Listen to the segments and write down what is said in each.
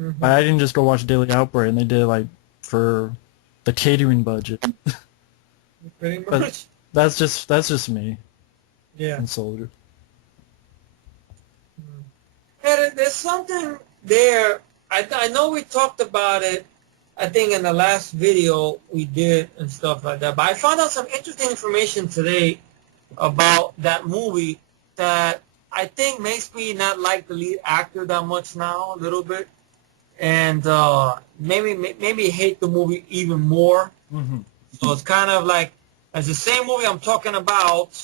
Mm-hmm. I didn't just go watch Daily Outbreak, and they did like for the catering budget. Pretty But much. that's just me Yeah. and Soldier. Mm. Yeah, there's something there. I know we talked about it, I think, in the last video we did and stuff like that. But I found out some interesting information today about that movie that I think makes me not like the lead actor that much now, a little bit, and maybe hate the movie even more. Hmm. So it's kind of like it's the same movie I'm talking about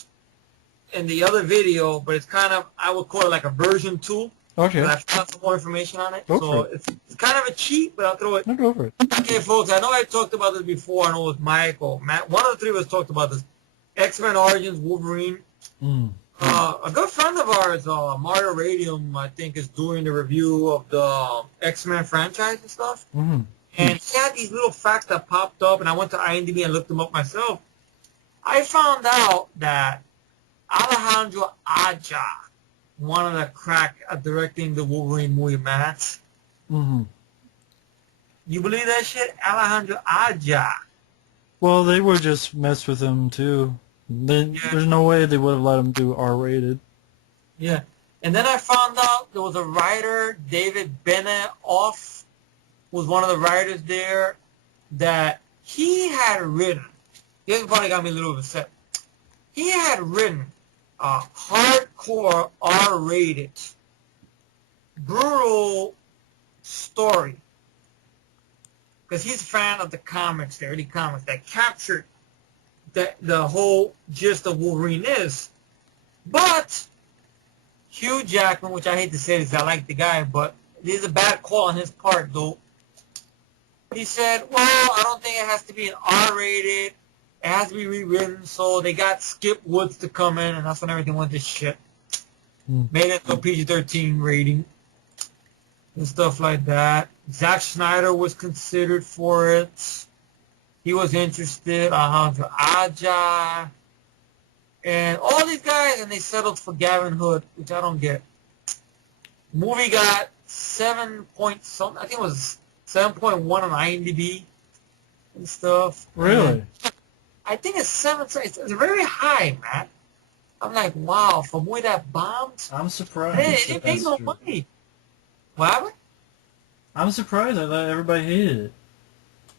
in the other video, but it's kind of I would call it like a version two. But Okay, I found some more information on it, go for so it. it's kind of a cheat, but I'll throw it. No, go for it. Okay, folks, I know I talked about this before. I know it was Mike or Matt. One of the three of us talked about this. X-Men Origins Wolverine. Mm. A good friend of ours, Mario Radium, I think, is doing the review of the X-Men franchise and stuff. Hmm. And he had these little facts that popped up, and I went to IMDb and looked them up myself. I found out that Alejandro Aja wanted a crack at directing the Wolverine movie, Matt. Hmm. You believe that shit? Alejandro Aja. Well, they would just mess with him too. Yeah, There's no way they would have let him do R-rated. yeah. And then I found out there was a writer, David Bennett Off, was one of the writers there, that he had written. This probably got me a little upset. He had written a hardcore R-rated, brutal story because he's a fan of the comics, the early comics that captured the whole gist of Wolverine is. But Hugh Jackman, which I hate to say this, I like the guy, but there's a bad call on his part, though. He said, well, I don't think it has to be an R-rated. It has to be rewritten, so they got Skip Woods to come in, and that's when everything went to shit. Mm. Made it to a PG-13 rating and stuff like that. Zack Snyder was considered for it. He was interested. Alejandro Aja. And all these guys, and they settled for Gavin Hood, which I don't get. The movie got 7 point something. I think it was 7.1 on IMDb and stuff. And Really? I think it's 7. It's very high, Matt. I'm like, wow, for a movie that bombed, I'm hey, surprised that it made that's no true. money. What happened? I'm surprised. I thought everybody hated it.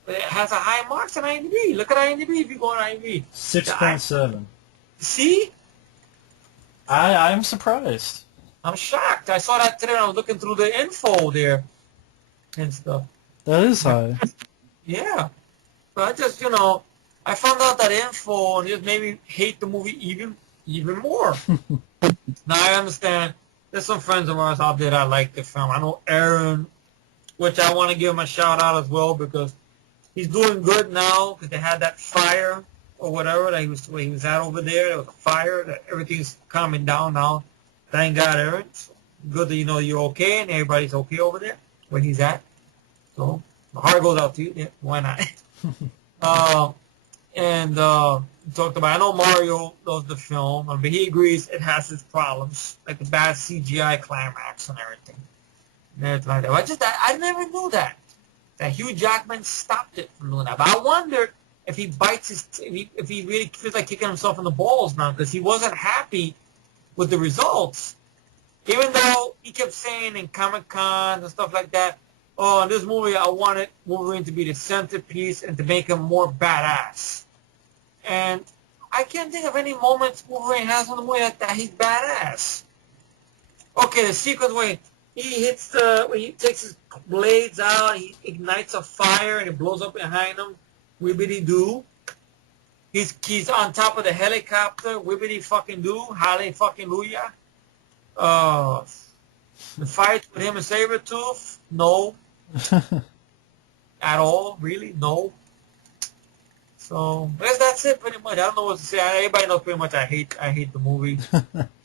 But it has a high marks on IMDb. Look at IMDb if you go on IMDb. Six point seven. See? I'm surprised. I'm shocked. I saw that today when I was looking through the info there and stuff. That is high. Yeah. But I just, I found out that info and it made me hate the movie even more. Now I understand there's some friends of ours out there that like the film. I know Aaron, which I want to give him a shout out as well because he's doing good now because they had that fire or whatever that where he was at over there. There was a fire. That everything's calming down now. Thank God, Aaron. So good that you know you're okay and everybody's okay over there where he's at. So my heart goes out to you. Yeah, why not? uh, and talked about. I know Mario loves the film, but he agrees it has its problems, like the bad CGI climax and everything. And everything like that. I never knew that Hugh Jackman stopped it from doing that. But I wondered if he bites if he really feels like kicking himself in the balls now because he wasn't happy with the results. Even though he kept saying in Comic Con and stuff like that, oh, in this movie I wanted Wolverine to be the centerpiece and to make him more badass. And I can't think of any moments Wolverine has in the movie that he's badass. Okay, the sequence where when he takes his blades out, he ignites a fire and it blows up behind him. Wibbity doo. He's on top of the helicopter. Wibbity fucking doo. Halle fucking lujah. Uh, the fight with him and Sabretooth? No, at all. Really, no. So I guess that's it pretty much. I don't know what to say. Everybody knows pretty much. I hate the movie.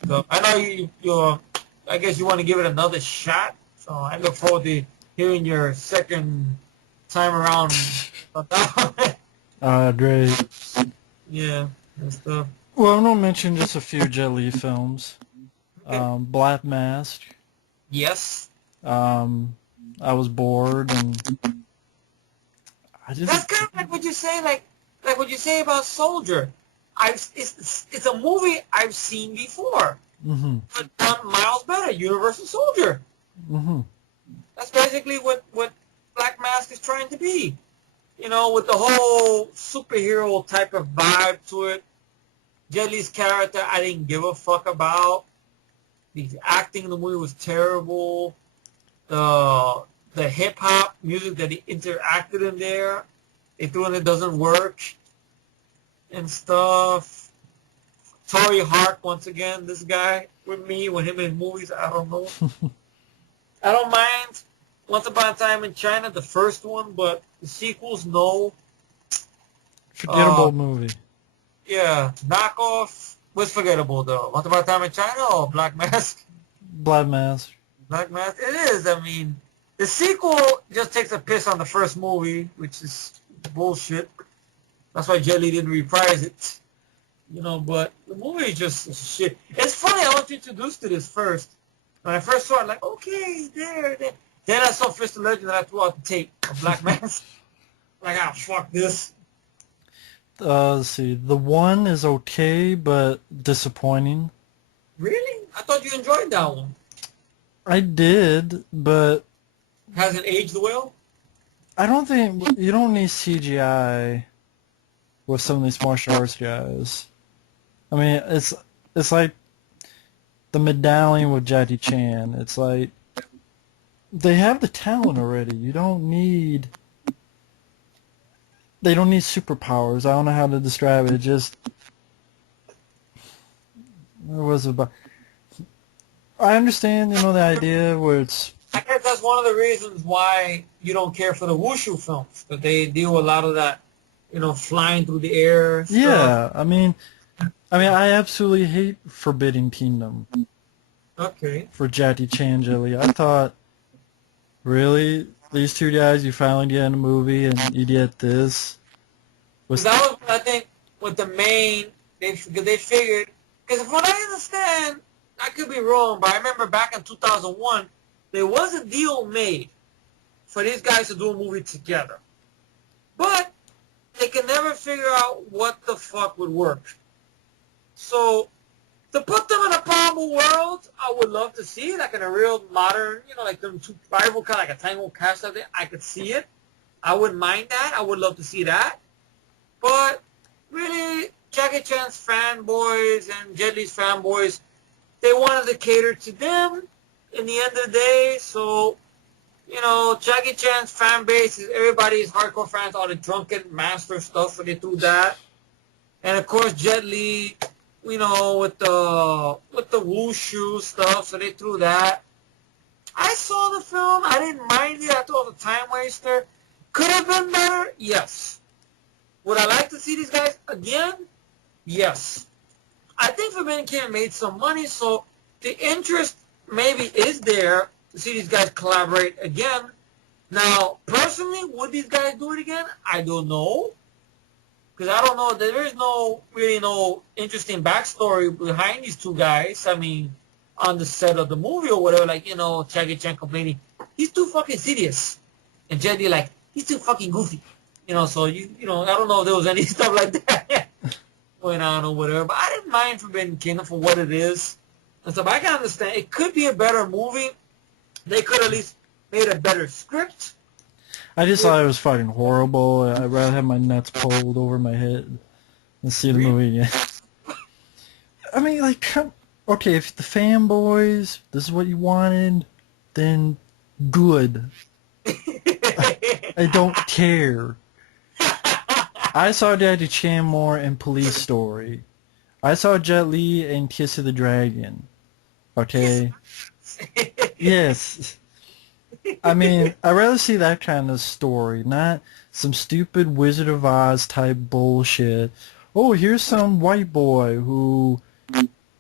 So I know you. I guess you want to give it another shot. So I look forward to hearing your second time around. Great. Yeah, and stuff. Well, I'm gonna mention just a few Jet Li films. Okay. Black Mask. Yes. Um, I was bored, and I That's just. kind of like what you say, like what you say about Soldier. It's a movie I've seen before, Mhm. but done miles better. Universal Soldier. Mhm. That's basically what Black Mask is trying to be. You know, with the whole superhero type of vibe to it. Jet Li's character, I didn't give a fuck about. The acting in the movie was terrible. The the hip hop music that he interacted in there, they threw in it doesn't work and stuff. Tori Hart once again, this guy with me with him in movies, I don't know. I don't mind Once Upon a Time in China, the first one, but the sequels, no. Uh, Forgettable movie. yeah, knockoff was forgettable though. Once Upon a Time in China or Black Mask? Blood Mask. Black Mask, it is. I mean, the sequel just takes a piss on the first movie, which is bullshit. That's why Jet Li didn't reprise it. You know, but the movie is just shit. It's funny, I was introduced to this first. When I first saw it, like, okay, there. Then I saw Fist of Legend and I threw out the tape of Black Mask. Like, ah, fuck this. Let's see. The one is okay, but disappointing. Really? I thought you enjoyed that one. I did, but Hasn't aged well? I don't think you don't need CGI with some of these martial arts guys. I mean, it's like the medallion with Jackie Chan. It's like they have the talent already. You don't need. They don't need superpowers. I don't know how to describe it. It just what was it about? I understand, the idea where it's I guess that's one of the reasons why you don't care for the Wushu films. But they do a lot of that, flying through the air stuff. yeah. I mean, I absolutely hate Forbidden Kingdom Okay. for Jackie Chan Jelly. I thought, really, these two guys, you finally get in a movie and you get this Because was that was, I think, what the main, they figured, because from what I understand, I could be wrong, but I remember back in 2001, there was a deal made for these guys to do a movie together. But they could never figure out what the fuck would work. So to put them in a parallel world, I would love to see it, like in a real modern, like them two rival kind of like a Tango cast of it. I could see it. I wouldn't mind that. I would love to see that. But really, Jackie Chan's fanboys and Jet Li's fanboys, they wanted to cater to them in the end of the day. So, Jackie Chan's fan base is everybody's hardcore fans, all the drunken master stuff, so they threw that. And of course, Jet Li, with the wushu stuff, so they threw that. I saw the film. I didn't mind it. I thought it was a time waster. Could have been better? Yes. Would I like to see these guys again? Yes. I think Forbidden Kingdom made some money, so the interest maybe is there to see these guys collaborate again. Now, personally, would these guys do it again? I don't know. Because I don't know. There is really no interesting backstory behind these two guys. I mean, on the set of the movie or whatever, like, Jackie Chan complaining, he's too fucking serious. And Jet Li like, he's too fucking goofy. So I don't know if there was any stuff like that going on or whatever. But I didn't mind Forbidden Kingdom for what it is and stuff. I can understand it could be a better movie. They could at least made a better script. I just thought it was fucking horrible. I'd rather have my nuts pulled over my head than see the movie again. I mean, like, okay, if the fanboys, this is what you wanted, then good. I don't care. I saw Daddy Chan more in Police Story. I saw Jet Li in Kiss of the Dragon. Okay? Yes. I mean, I'd rather see that kind of story, not some stupid Wizard of Oz type bullshit. Oh, here's some white boy who,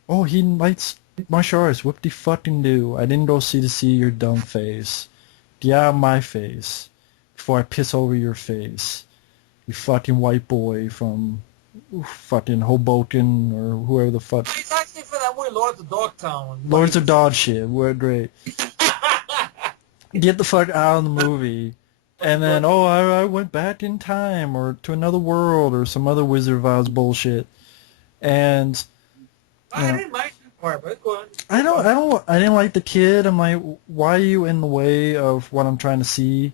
oh, he likes martial arts. Whoop de fucking do. I didn't go see to see your dumb face. Get out of my face before I piss over your face. You fucking white boy from fucking Hoboken or whoever the fuck. It's actually for that movie, Lords of Dogtown. Lords of Dog shit. We're great. get the fuck out of the movie. And then, oh, I went back in time or to another world or some other Wizard of Oz bullshit. And, you I know, didn't mind that part, but go on. I didn't like the kid. I'm like, why are you in the way of what I'm trying to see?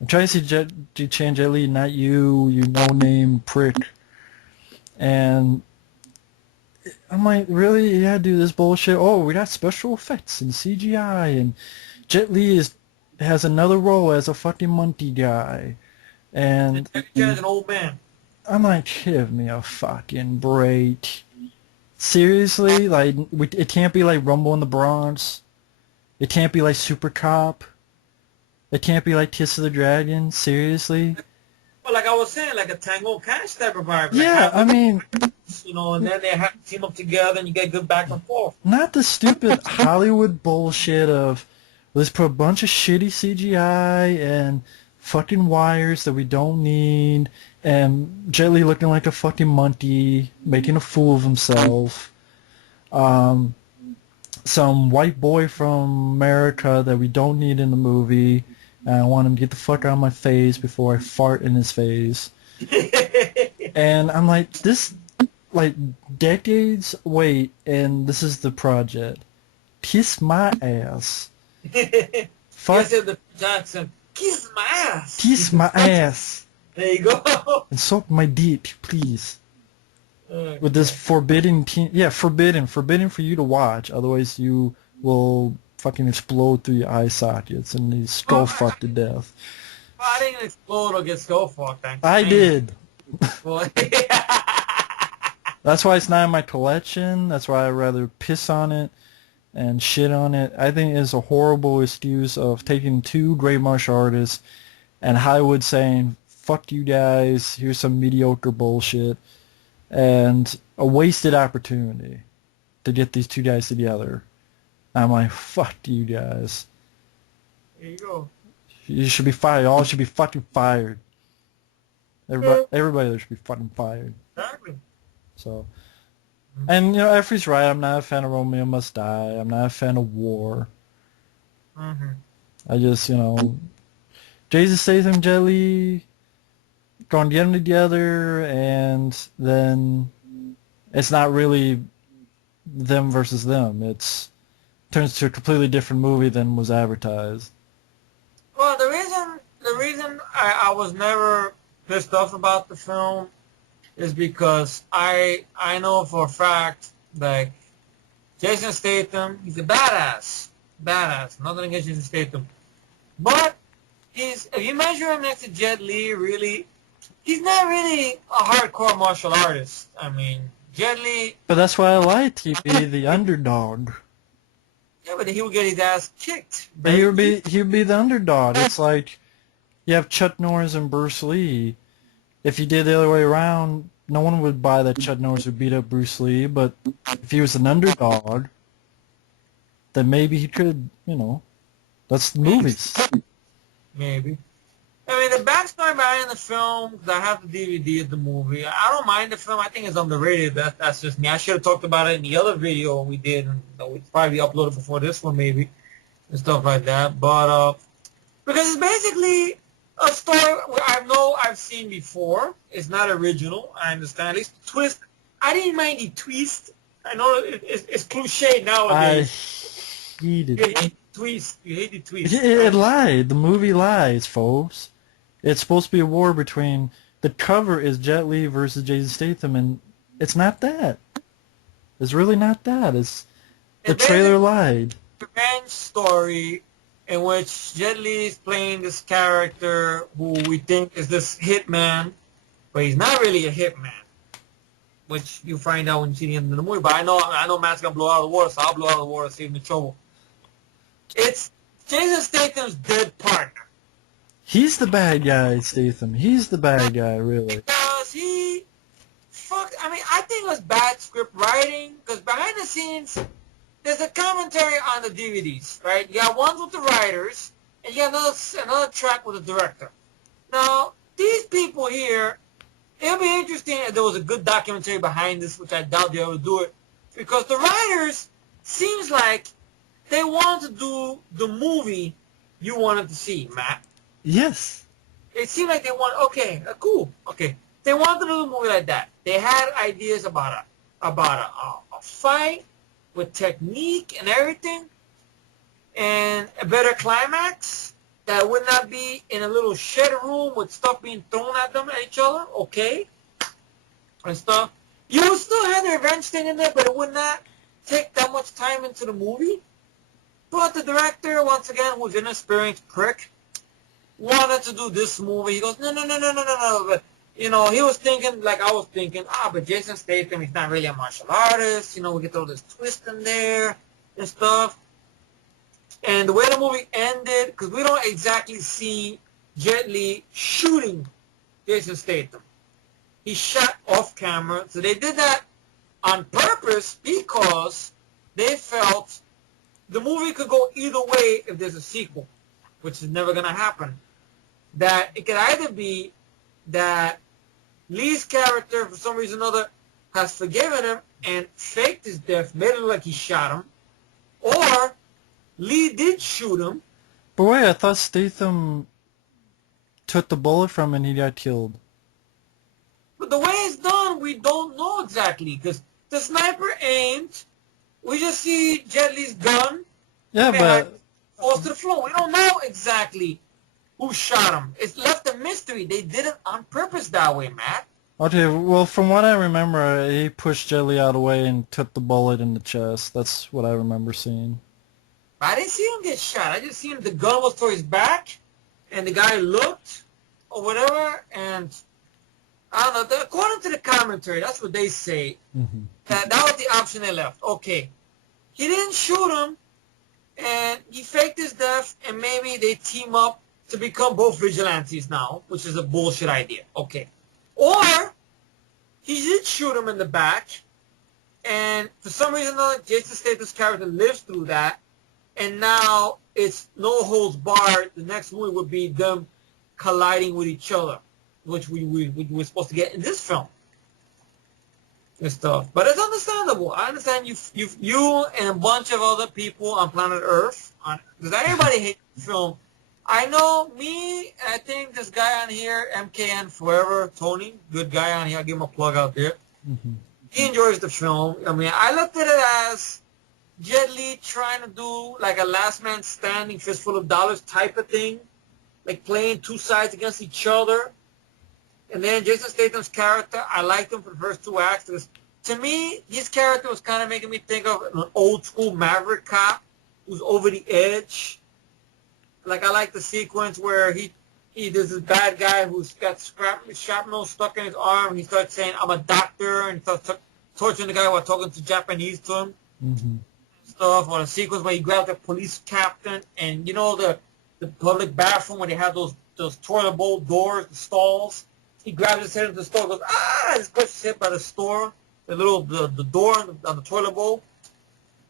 I'm trying to see Jet Li, not you, you no-name prick. And I'm like, really? You gotta do this bullshit? Oh, we got special effects and CGI, and Jet Li has another role as a fucking monkey guy. And And Jackie Chan's an old man. I'm like, give me a fucking break. Seriously? Like, it can't be like Rumble in the Bronx. It can't be like Super Cop. It can't be like Kiss of the Dragon. Seriously? Well, like I was saying, like a Tango and Cash type of vibe. Like Yeah, have I them, mean, and then they have to team up together, and you get good back and forth. not the stupid Hollywood bullshit of let's put a bunch of shitty CGI and fucking wires that we don't need and Jet Li looking like a fucking monkey, making a fool of himself. Um, some white boy from America that we don't need in the movie. And I want him to get the fuck out of my face before I fart in his face. And I'm like, this, like, decades wait, and this is the project. Kiss my ass. Fuck. Yes, the Jackson. Kiss my ass. Kiss my ass. There you go. And suck my dick, please. Okay. With this forbidden, yeah, forbidden for you to watch. Otherwise, you will fucking explode through your eye sockets and you skull fuck to death. Well, I didn't explode or get skull fucked. I did. Well, That's why it's not in my collection. That's why I'd rather piss on it and shit on it. I think it's a horrible excuse of taking two great martial artists and Hollywood saying, fuck you guys, here's some mediocre bullshit, and a wasted opportunity to get these two guys together. I'm like, fuck you guys. there you go. You should be fired. All should be fucking fired. Everybody there should be fucking fired. Exactly. So, and, you know, Effrey's right. I'm not a fan of Romeo Must Die. I'm not a fan of war. Mm-hmm. I just, you know, Jason Statham, Jet Li, going to get them together, and then it's not really them versus them. It's turns to a completely different movie than was advertised. Well, the reason I was never pissed off about the film is because I know for a fact, like, Jason Statham, he's a badass. Nothing against Jason Statham. But if you measure him next to Jet Li, really, he's not really a hardcore martial artist. I mean, Jet Li, But that's why I like to be the underdog. yeah, but he would get his ass kicked. But he would be the underdog. It's like you have Chuck Norris and Bruce Lee. If you did the other way around, no one would buy that Chuck Norris would beat up Bruce Lee. But if he was an underdog, then maybe he could, you know, that's the movies. Maybe. I mean, the backstory behind the film, 'cause I have the DVD of the movie. I don't mind the film. I think it's underrated. That's just me. I should have talked about it in the other video we did, and we'd probably uploaded before this one, maybe, and stuff like that. But because it's basically a story I've seen before. It's not original. I understand. At least the twist. I didn't mind the twist. I know it's cliche I nowadays. hated You it. hate the twist. You hate the twist. It lied. The movie lies, folks. It's supposed to be a war between... The cover is Jet Li versus Jason Statham, and it's not that. It's really not that. It's the trailer lied. Revenge story in which Jet Li is playing this character who we think is this hitman, but he's not really a hitman, which you find out when you see the end of the movie. But I know Matt's gonna blow out of the water, so I'll blow out of the water, save him the trouble. It's Jason Statham's dead partner. He's the bad guy, Statham. He's the bad guy, really. Because I mean, I think it was bad script writing, because behind the scenes, there's a commentary on the DVDs, right? You got ones with the writers, and you got another track with the director. Now, these people here, it'll be interesting if there was a good documentary behind this, which I doubt they'll ever do it, because the writers seems like they want to do the movie you wanted to see, Matt. Yes. It seemed like they want, okay, cool, okay. They wanted to do a movie like that. They had ideas about a fight with technique and everything, and a better climax that would not be in a little shed room with stuff being thrown at them at each other, okay, and stuff. You would still have the revenge thing in there, but it would not take that much time into the movie. But the director, once again, who's an inexperienced prick, wanted to do this movie. He goes, no, no, no, no, no, no, no. But, you know, he was thinking, like I was thinking, but Jason Statham, he's not really a martial artist. You know, we get all this twist in there and stuff. And the way the movie ended, because we don't exactly see Jet Li shooting Jason Statham. He shot off camera. So they did that on purpose because they felt the movie could go either way if there's a sequel, which is never going to happen. That it could either be that Lee's character, for some reason or other, has forgiven him and faked his death, made it look like he shot him, or Lee did shoot him. But wait, I thought Statham took the bullet from him and he got killed. But the way it's done, we don't know exactly, because the sniper aimed. We just see Jet Li's gun. Yeah, but falls to the floor. We don't know exactly who shot him. It's left a mystery. They did it on purpose that way, Matt. okay, well, from what I remember, he pushed Jet Li out of the way and took the bullet in the chest. That's what I remember seeing. I didn't see him get shot. I just seen the gun was to his back, and the guy looked, or whatever, and I don't know. According to the commentary, that's what they say. Mm-hmm. That was the option they left. Okay. He didn't shoot him, and he faked his death, and maybe they team up to become both vigilantes now, which is a bullshit idea. Okay. Or he did shoot him in the back, and for some reason, Jason Statham's character lives through that, and now it's no holds barred. The next movie would be them colliding with each other, which we were supposed to get in this film and stuff. But it's understandable. I understand you and a bunch of other people on planet Earth, because everybody hates the film. I know me, and I think this guy on here, MKN Forever, Tony, good guy on here. I'll give him a plug out there. Mm-hmm. He enjoys the film. I mean, I looked at it as Jet Li trying to do like a last man standing, fistful of dollars type of thing, like playing two sides against each other. And then Jason Statham's character, I liked him for the first two acts. Because to me, his character was kind of making me think of an old school Maverick cop who's over the edge. Like, I like the sequence where there's this bad guy who's got shrapnel stuck in his arm. And he starts saying, I'm a doctor, and he starts torturing the guy while talking to Japanese to him. Mm-hmm. Stuff, or a sequence where he grabs the police captain, and you know the public bathroom where they have those toilet bowl doors, the stalls. He grabs his head into the store, goes, he's pushed his head by the store, the door on the toilet bowl.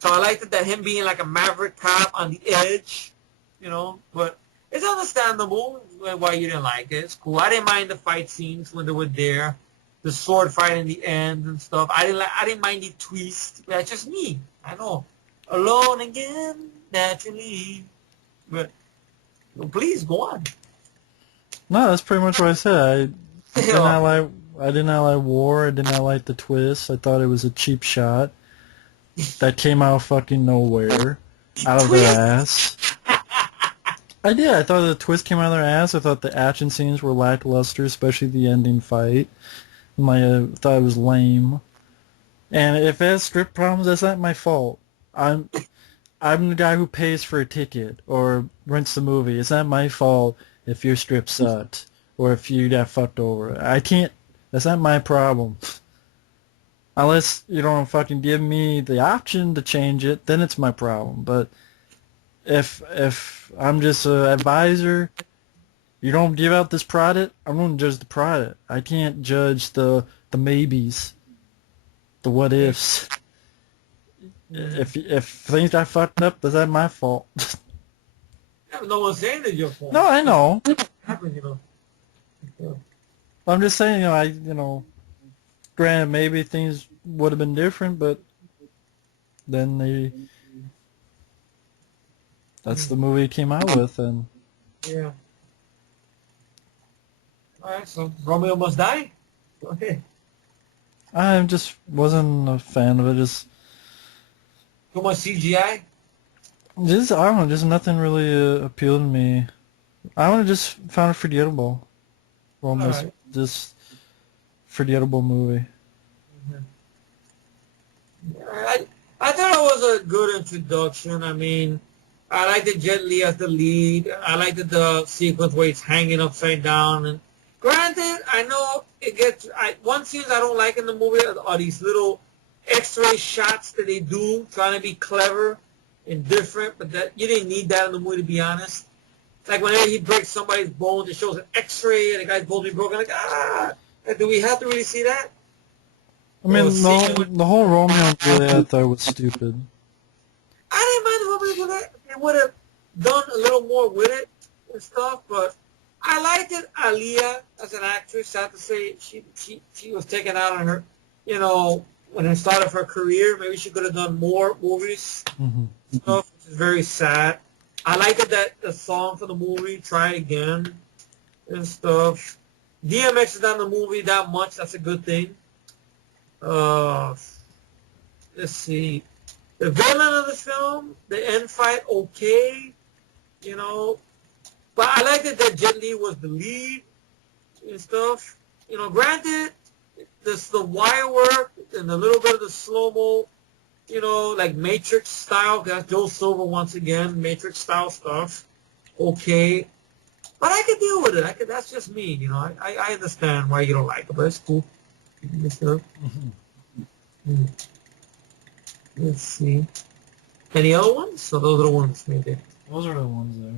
So I liked that him being like a maverick cop on the edge, you know. But it's understandable why you didn't like it. It's cool. I didn't mind the fight scenes when they were there, the sword fight in the end and stuff. I didn't mind the twist. That's just me. I know. Alone again, naturally. But please go on. No, that's pretty much what I said. I did not like war. I did not like the twist. I thought it was a cheap shot that came out of fucking nowhere, out of their ass. I did. I thought the twist came out of their ass. I thought the action scenes were lackluster, especially the ending fight. I thought it was lame. And if it has script problems, that's not my fault. I'm the guy who pays for a ticket or rents the movie. It's not my fault if your script sucked or if you got fucked over. I can't. That's not my problem. Unless you don't fucking give me the option to change it, then it's my problem. But if I'm just an advisor, you don't give out this product, I'm going to judge the product. I can't judge the maybes, the what ifs. If things got fucked up, that's not my fault. No one's saying it's your fault. No, I know. Happens, you know. I'm just saying, granted, maybe things would have been different, but then that's the movie he came out with, and Yeah. All right, so Romeo Must Die? Okay. I just wasn't a fan of it. Too much CGI? I don't know, just nothing really appealed to me. I don't know, just found it forgettable. All Almost right. just forgettable movie. I, I thought it was a good introduction. I mean, I liked the Jet Li as the lead. I liked the sequence where he's hanging upside down. And granted, I know it gets. One scene I don't like in the movie are these little X-ray shots that they do, trying to be clever and different. But that you didn't need that in the movie, to be honest. It's like whenever he breaks somebody's bones, it shows an X-ray and the guy's bones be broken. Like, like, do we have to really see that? I Or mean, see it the whole Romeo and Juliet I thought was stupid. I didn't mind the Romeo and Juliet. They would have done a little more with it and stuff, but I liked it. Aaliyah as an actress, sad to say, she was taken out on her, when it started her career. Maybe she could have done more movies Hmm. stuff, which is very sad. I liked it that the song for the movie, Try Again and stuff. DMX is not in the movie that much. That's a good thing. Uh, let's see. The villain of the film, the end fight, okay, you know. But I liked it that Jet Li was the lead and stuff. Granted, the wire work and a little bit of the slow-mo, like Matrix style, that's Joe Silver once again, Matrix style stuff, okay. But I could deal with it. That's just me, I understand why you don't like it, but it's cool. Let's see. Any other ones? So those are the ones maybe. Those are the ones there.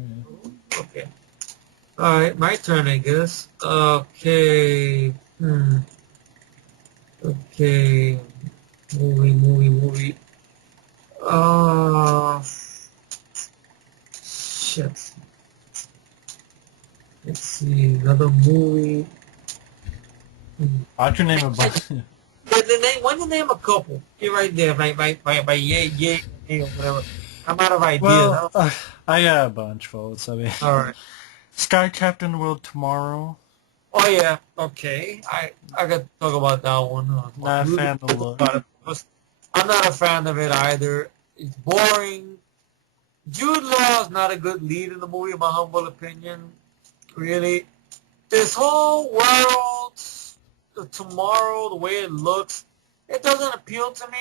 Yeah. Okay. All right, my turn, I guess. Okay. Okay. Movie. Shit. Let's see. Another movie. I can name a bunch. Why don't you name a couple? You're right there. By yay, or whatever. I'm out of ideas. Well, I got a bunch, folks. I mean, All right. Sky Captain World Tomorrow. Oh yeah, okay. I got to talk about that one. Not a fan of the look. I'm not a fan of it either. It's boring. Jude Law is not a good lead in the movie, in my humble opinion. Really, this whole world, the tomorrow, the way it looks, it doesn't appeal to me.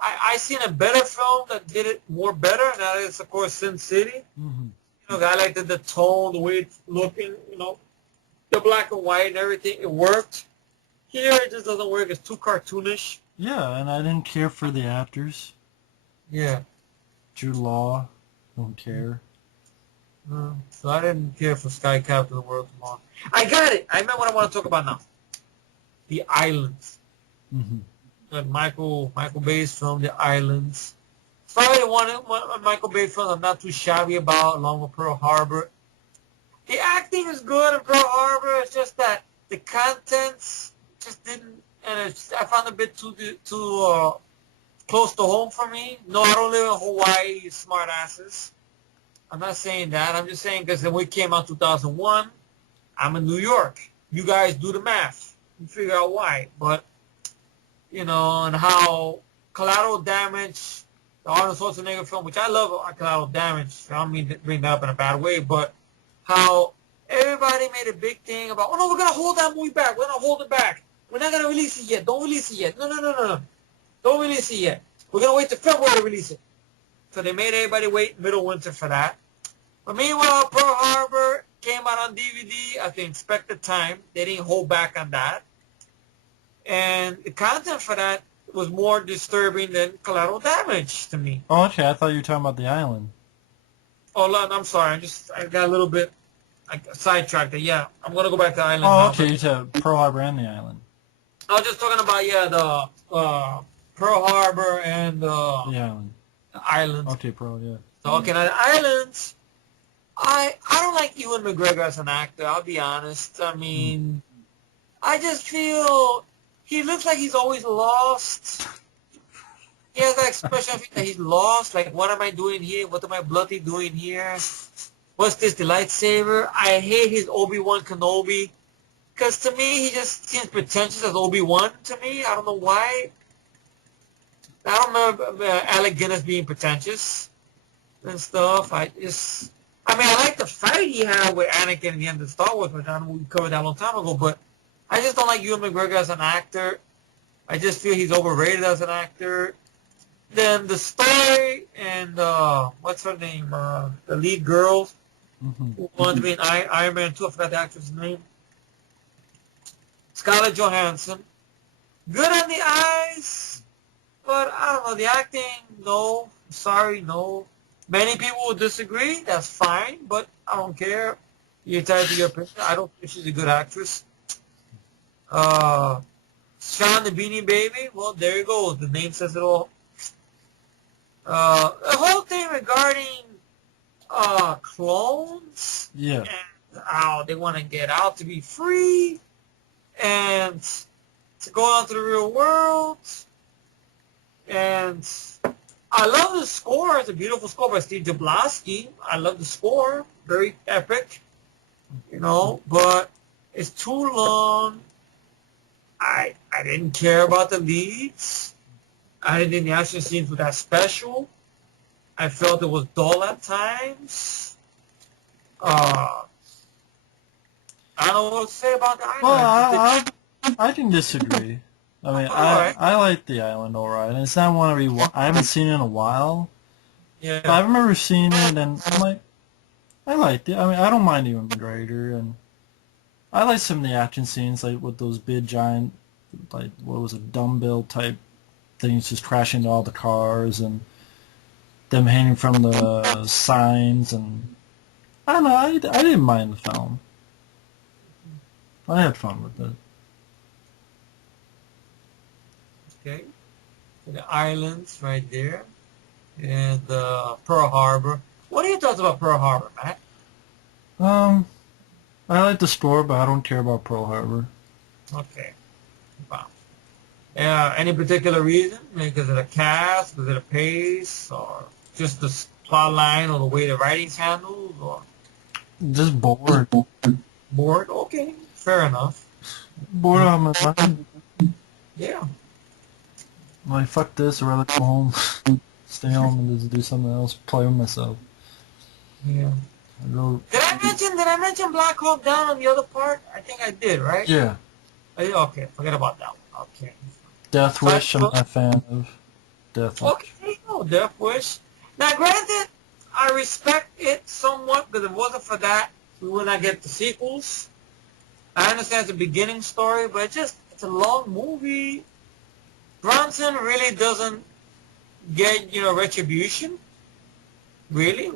I seen a better film that did it more better, and that is, of course, Sin City. Mm-hmm. I liked the tone, the way it's looking, the black and white and everything. It worked. Here, it just doesn't work. It's too cartoonish. Yeah, and I didn't care for the actors. Yeah. Jude Law, don't care. So I didn't care for Sky Captain the World Tomorrow. I got it. I remember what I want to talk about now. The Islands. Mm-hmm. Michael Bay's film, The Islands. It's probably the one Michael Bay film I'm not too shabby about, along with Pearl Harbor. The acting is good in Pearl Harbor. It's just that the contents just didn't, and I found it a bit too close to home for me. No, I don't live in Hawaii, you smart asses. I'm not saying that. I'm just saying because when we came out 2001, I'm in New York. You guys do the math. You figure out why. But, and how Collateral Damage, the Arnold Schwarzenegger film, which I love Collateral Damage. I don't mean to bring that up in a bad way, but how everybody made a big thing about, oh, no, we're going to hold that movie back. We're going to hold it back. We're not going to release it yet. Don't release it yet. No. Don't release it yet. We're going to wait till February to release it. So they made everybody wait middle winter for that. But meanwhile, Pearl Harbor came out on DVD at the expected time. They didn't hold back on that. And the content for that was more disturbing than Collateral Damage to me. Oh, okay. I thought you were talking about The Island. Oh, I'm sorry. I got a little bit sidetracked. Yeah, I'm going to go back to Island Oh, now. okay. You said Pearl Harbor and The Island. I was just talking about, the Pearl Harbor and The Island. the Islands. Okay, Pearl, yeah. So, okay, now the Islands, I don't like Ewan McGregor as an actor, I'll be honest. I mean, I just feel he looks like he's always lost. he has that expression of that he's lost. Like, what am I doing here? What am I bloody doing here? What's this, the lightsaber? I hate his Obi-Wan Kenobi. Because to me, he just seems pretentious as Obi-Wan to me. I don't know why. I don't remember Alec Guinness being pretentious and stuff. I mean, I like the fight he had with Anakin in the end of Star Wars, which I know we covered that a long time ago, but I just don't like Ewan McGregor as an actor. I just feel he's overrated as an actor. Then the story and, what's her name? The lead girl who wanted to be in Iron Man 2. I forgot the actress' name. Scarlett Johansson. Good on the eyes, but I don't know. The acting, no. Sorry, no. Many people will disagree. That's fine, but I don't care. You're entitled to your opinion. I don't think she's a good actress. Sean the Beanie Baby. Well, there you go. The name says it all. The whole thing regarding clones. Yeah. And how they want to get out to be free and to go out to the real world. And I love the score. It's a beautiful score by Steve Jablonsky. I love the score. Very epic. You know, but it's too long. I didn't care about the leads. I didn't think the action scenes were that special. I felt it was dull at times. I don't know what to say about the island. Well, I can disagree. I mean, Alright. I like the island alright. It's not one I haven't seen it in a while. Yeah. But I remember seeing it, and I'm like, I liked it. I mean, I don't mind Ewan McGregor, and I like some of the action scenes, like with those big giant, like what was it, dumbbell type things just crashing into all the cars, and them hanging from the signs, and I don't know. I didn't mind the film. I had fun with it. Okay. So the islands right there. And Pearl Harbor. What are your thoughts about Pearl Harbor, Matt? I like the score, but I don't care about Pearl Harbor. Okay. Wow. Any particular reason? Because of the cast, because of the pace, or just the plot line, or the way the writing's handled, or Just bored. bored? Okay, fair enough. Bored out of my mind. Yeah. Like, fuck this, I'd rather go home. Stay home and just do something else, play with myself. Yeah. Did I mention Black Hawk Down on the other part? I think I did, right? Yeah. Okay, forget about that one. Okay. Death Wish, I'm not a fan of. Death Wish. Okay, no, Death Wish. Now, granted, I respect it somewhat, because if it wasn't for that, we would not get the sequels. I understand it's a beginning story, but it's a long movie. Bronson really doesn't get, retribution. Really?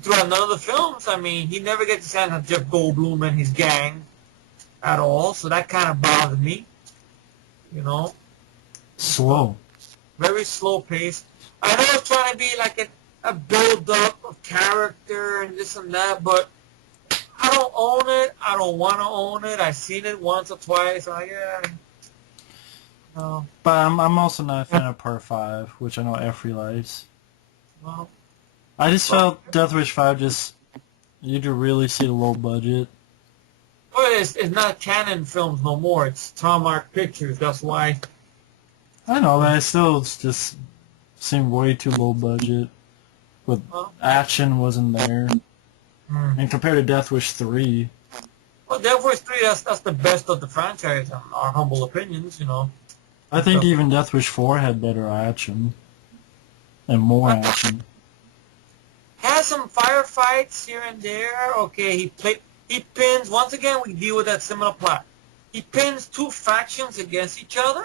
Throughout none of the films. I mean, he never gets a chance of Jeff Goldblum and his gang at all, so that kind of bothered me. Slow. Very slow pace. I know it's trying to be like a build-up of character and this and that, but I don't own it. I don't want to own it. I've seen it once or twice. No. But I'm also not a fan of Part 5, which I know Effie likes. Well, I just felt Death Wish 5 you could really see the low budget. well, it's not canon films no more. It's Tarmac Pictures. That's why. I know, but it still just seemed way too low budget. With action wasn't there. And compared to Death Wish 3. Well, Death Wish 3, that's the best of the franchise, in our humble opinions, I think even Death Wish 4 had better action. And more action. Has some firefights here and there. Okay, he pins, once again, we deal with that similar plot. He pins two factions against each other.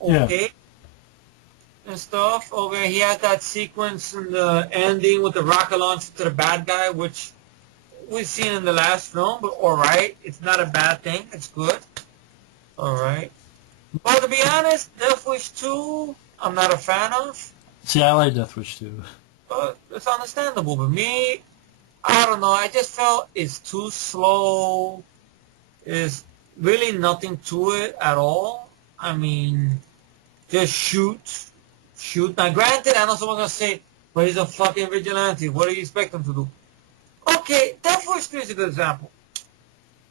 Okay. Yeah. And stuff. Okay, he has that sequence in the ending with the rocket launch to the bad guy, which we've seen in the last film, but alright. It's not a bad thing. It's good. Alright. Well, to be honest, Death Wish 2, I'm not a fan of. See, I like Death Wish 2. But it's understandable. But me, I don't know. I just felt it's too slow. There's really nothing to it at all. I mean, just shoot shoot. Now, granted, I know someone's going to say, but he's a fucking vigilante. What do you expect him to do? Okay, Death Wish 3 is a good example.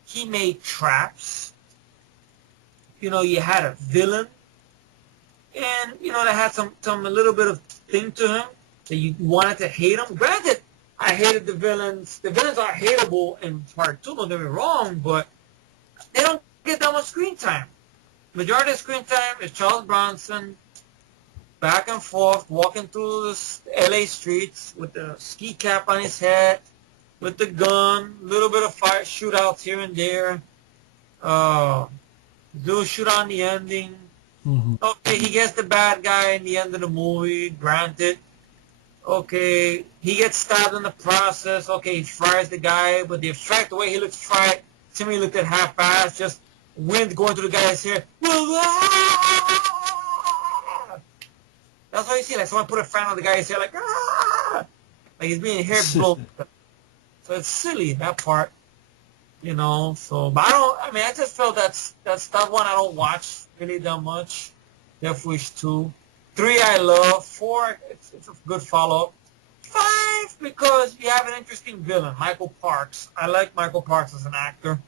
He made traps. You know, you had a villain. And, you know, that had a little bit of thing to him that you wanted to hate him. Granted, I hated the villains. The villains are hateable in part 2, don't get me wrong, but they don't get that much screen time. Majority of screen time is Charles Bronson back and forth, walking through the LA streets with the ski cap on his head, with the gun, a little bit of fire shootouts here and there. Do a shoot on the ending. Mm-hmm. Okay, he gets the bad guy in the end of the movie, granted. Okay, he gets stabbed in the process. Okay, he fries the guy, but the effect, the way he looks fried, to me looked at half-assed, just wind going through the guy's hair. That's what you see, like someone put a fan on the guy's hair, like, like he's being hair blown. So it's silly, that part, you know. So, but I just felt that's that one I don't watch really that much. Death Wish 2. 3 I love. 4, it's a good follow-up. 5, because you have an interesting villain, Michael Parks. I like Michael Parks as an actor.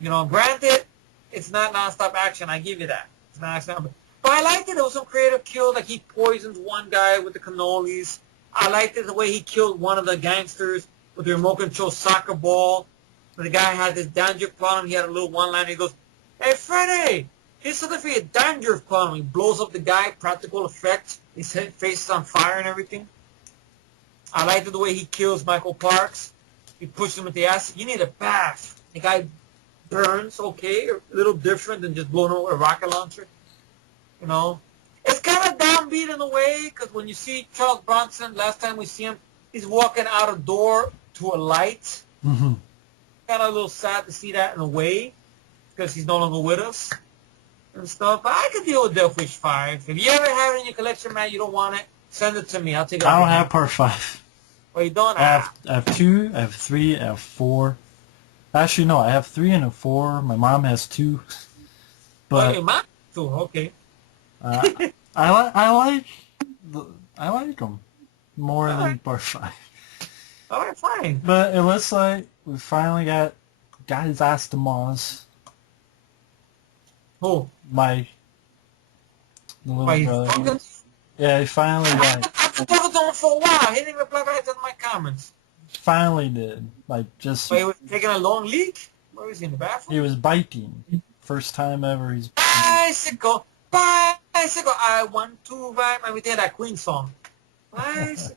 You know, granted, it's not non-stop action. I give you that. It's not action. But I liked it. There was some creative kill. Like he poisoned one guy with the cannolis. I liked it the way he killed one of the gangsters with the remote control soccer ball. When the guy had this dandruff problem, he had a little one-liner. He goes, "Hey, Freddy, here's something for your dandruff problem." He blows up the guy, practical effect. His face is on fire and everything. I liked it the way he kills Michael Parks. He pushes him with the acid. You need a bath. The guy burns, okay, a little different than just blowing over a rocket launcher. You know, it's kind of downbeat in a way, because when you see Charles Bronson, last time we see him, he's walking out a door to a light. Mm-hmm. Kind of a little sad to see that in a way, because he's no longer with us and stuff. But I could deal with Death Wish 5. If you ever have it in your collection, man, you don't want it, send it to me. I'll take it. I don't have part 5. Well, you don't? I have 2, I have 3, I have 4. Actually, no, I have 3 and a 4. My mom has 2. But your mom too, okay. I like them more than part 5. All right, fine. But it looks like we finally got his ass to Moz. Who? The little brother. Yeah, he finally got. I've been talking to him for a while. He didn't reply back to my comments. Finally did. Like, just. But he was taking a long leak? Where was he, in the bathroom? He was biking. First time ever he's. Bicycle, bicycle, I want to ride. Let me tell that Queen song. Bicycle.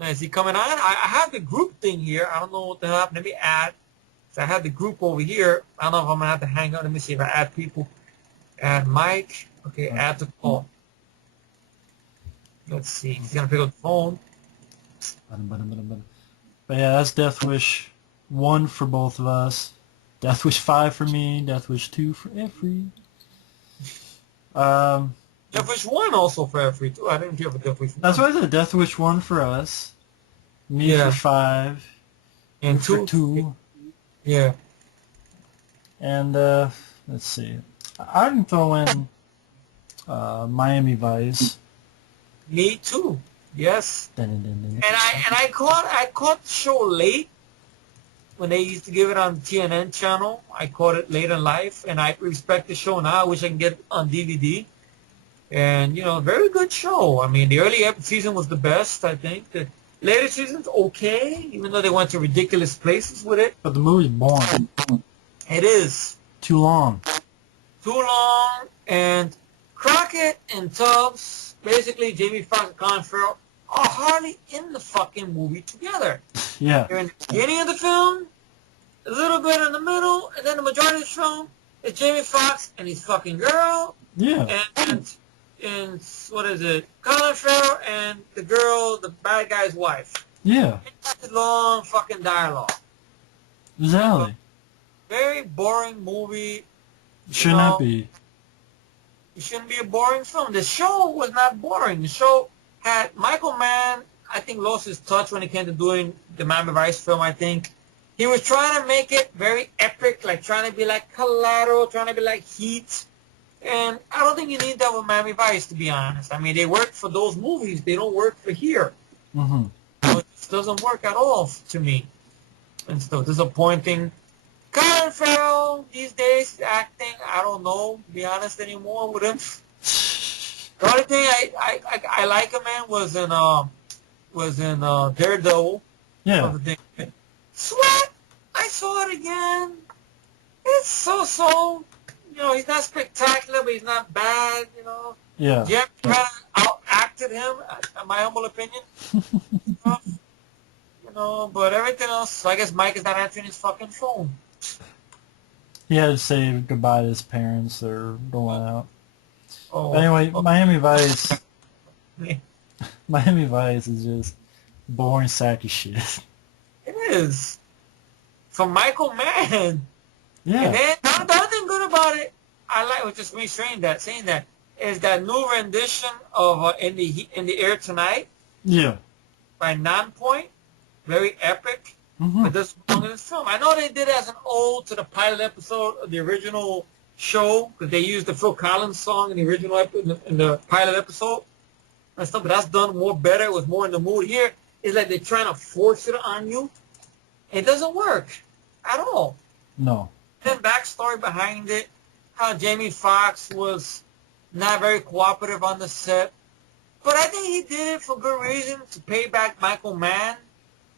Is he coming on? I have the group thing here. I don't know what the hell happened. Let me add. So I have the group over here. I don't know if I'm going to have to hang out. Let me see if I add people. Add Mike. Okay, add to call. Let's see. He's going to pick up the phone. But yeah, that's Death Wish 1 for both of us. Death Wish 5 for me. Death Wish 2 for Effie. Death Wish 1 also for Effie, too. I didn't care for Death Wish 1. That's why I said Death Wish 1 for us. Me for 5. And for 2. Yeah. And, let's see. I can throw in Miami Vice. Me too. Yes. And I caught the show late when they used to give it on TNN channel. I caught it late in life, and I respect the show now. I wish I can get it on DVD. And, you know, very good show. I mean, the early season was the best, I think. The later season's okay, even though they went to ridiculous places with it. But the movie's boring. It is. Too long. Too long, and Crockett and Tubbs, basically Jamie Foxx and Colin Farrell, are hardly in the fucking movie together. Yeah. They're in the beginning of the film, a little bit in the middle, and then the majority of the film is Jamie Foxx and his fucking girl. Yeah. And what is it? Colin Farrell and the girl, the bad guy's wife. Yeah. It's long fucking dialogue. Exactly. Very boring movie. Should not be. It shouldn't be a boring film. The show was not boring. The show had Michael Mann, I think, lost his touch when it came to doing the Miami Vice film, I think. He was trying to make it very epic, like trying to be like Collateral, trying to be like Heat. And I don't think you need that with Miami Vice, to be honest. I mean, they work for those movies. They don't work for here. Mm-hmm. So it just doesn't work at all to me. And so disappointing. Colin Farrell, these days, acting, I don't know, to be honest, anymore with him. The only thing I like him in was in Daredevil. Yeah. Of the thing. Sweat, I saw it again. It's so. You know, he's not spectacular, but he's not bad. You know, Yeah. Jeff kind of out-acted him, in my humble opinion. You know, but everything else, so I guess Mike is not answering his fucking phone. He had to say goodbye to his parents. They're going out. Oh, But anyway, oh. Miami Vice. Miami Vice is just boring sack of shit. It is. From Michael Mann. And Yeah. then the other thing good about it, I like, was just me saying that, is that new rendition of in the Air Tonight Yeah. by Nonpoint. Very epic. Mm-hmm. But this song in this film. I know they did it as an ode to the pilot episode of the original show, because they used the Phil Collins song in the original in the pilot episode and stuff. But that's done more better. It was more in the mood. Here, it's like they're trying to force it on you. It doesn't work at all. No. Then backstory behind it, how Jamie Foxx was not very cooperative on the set. But I think he did it for good reason, to pay back Michael Mann.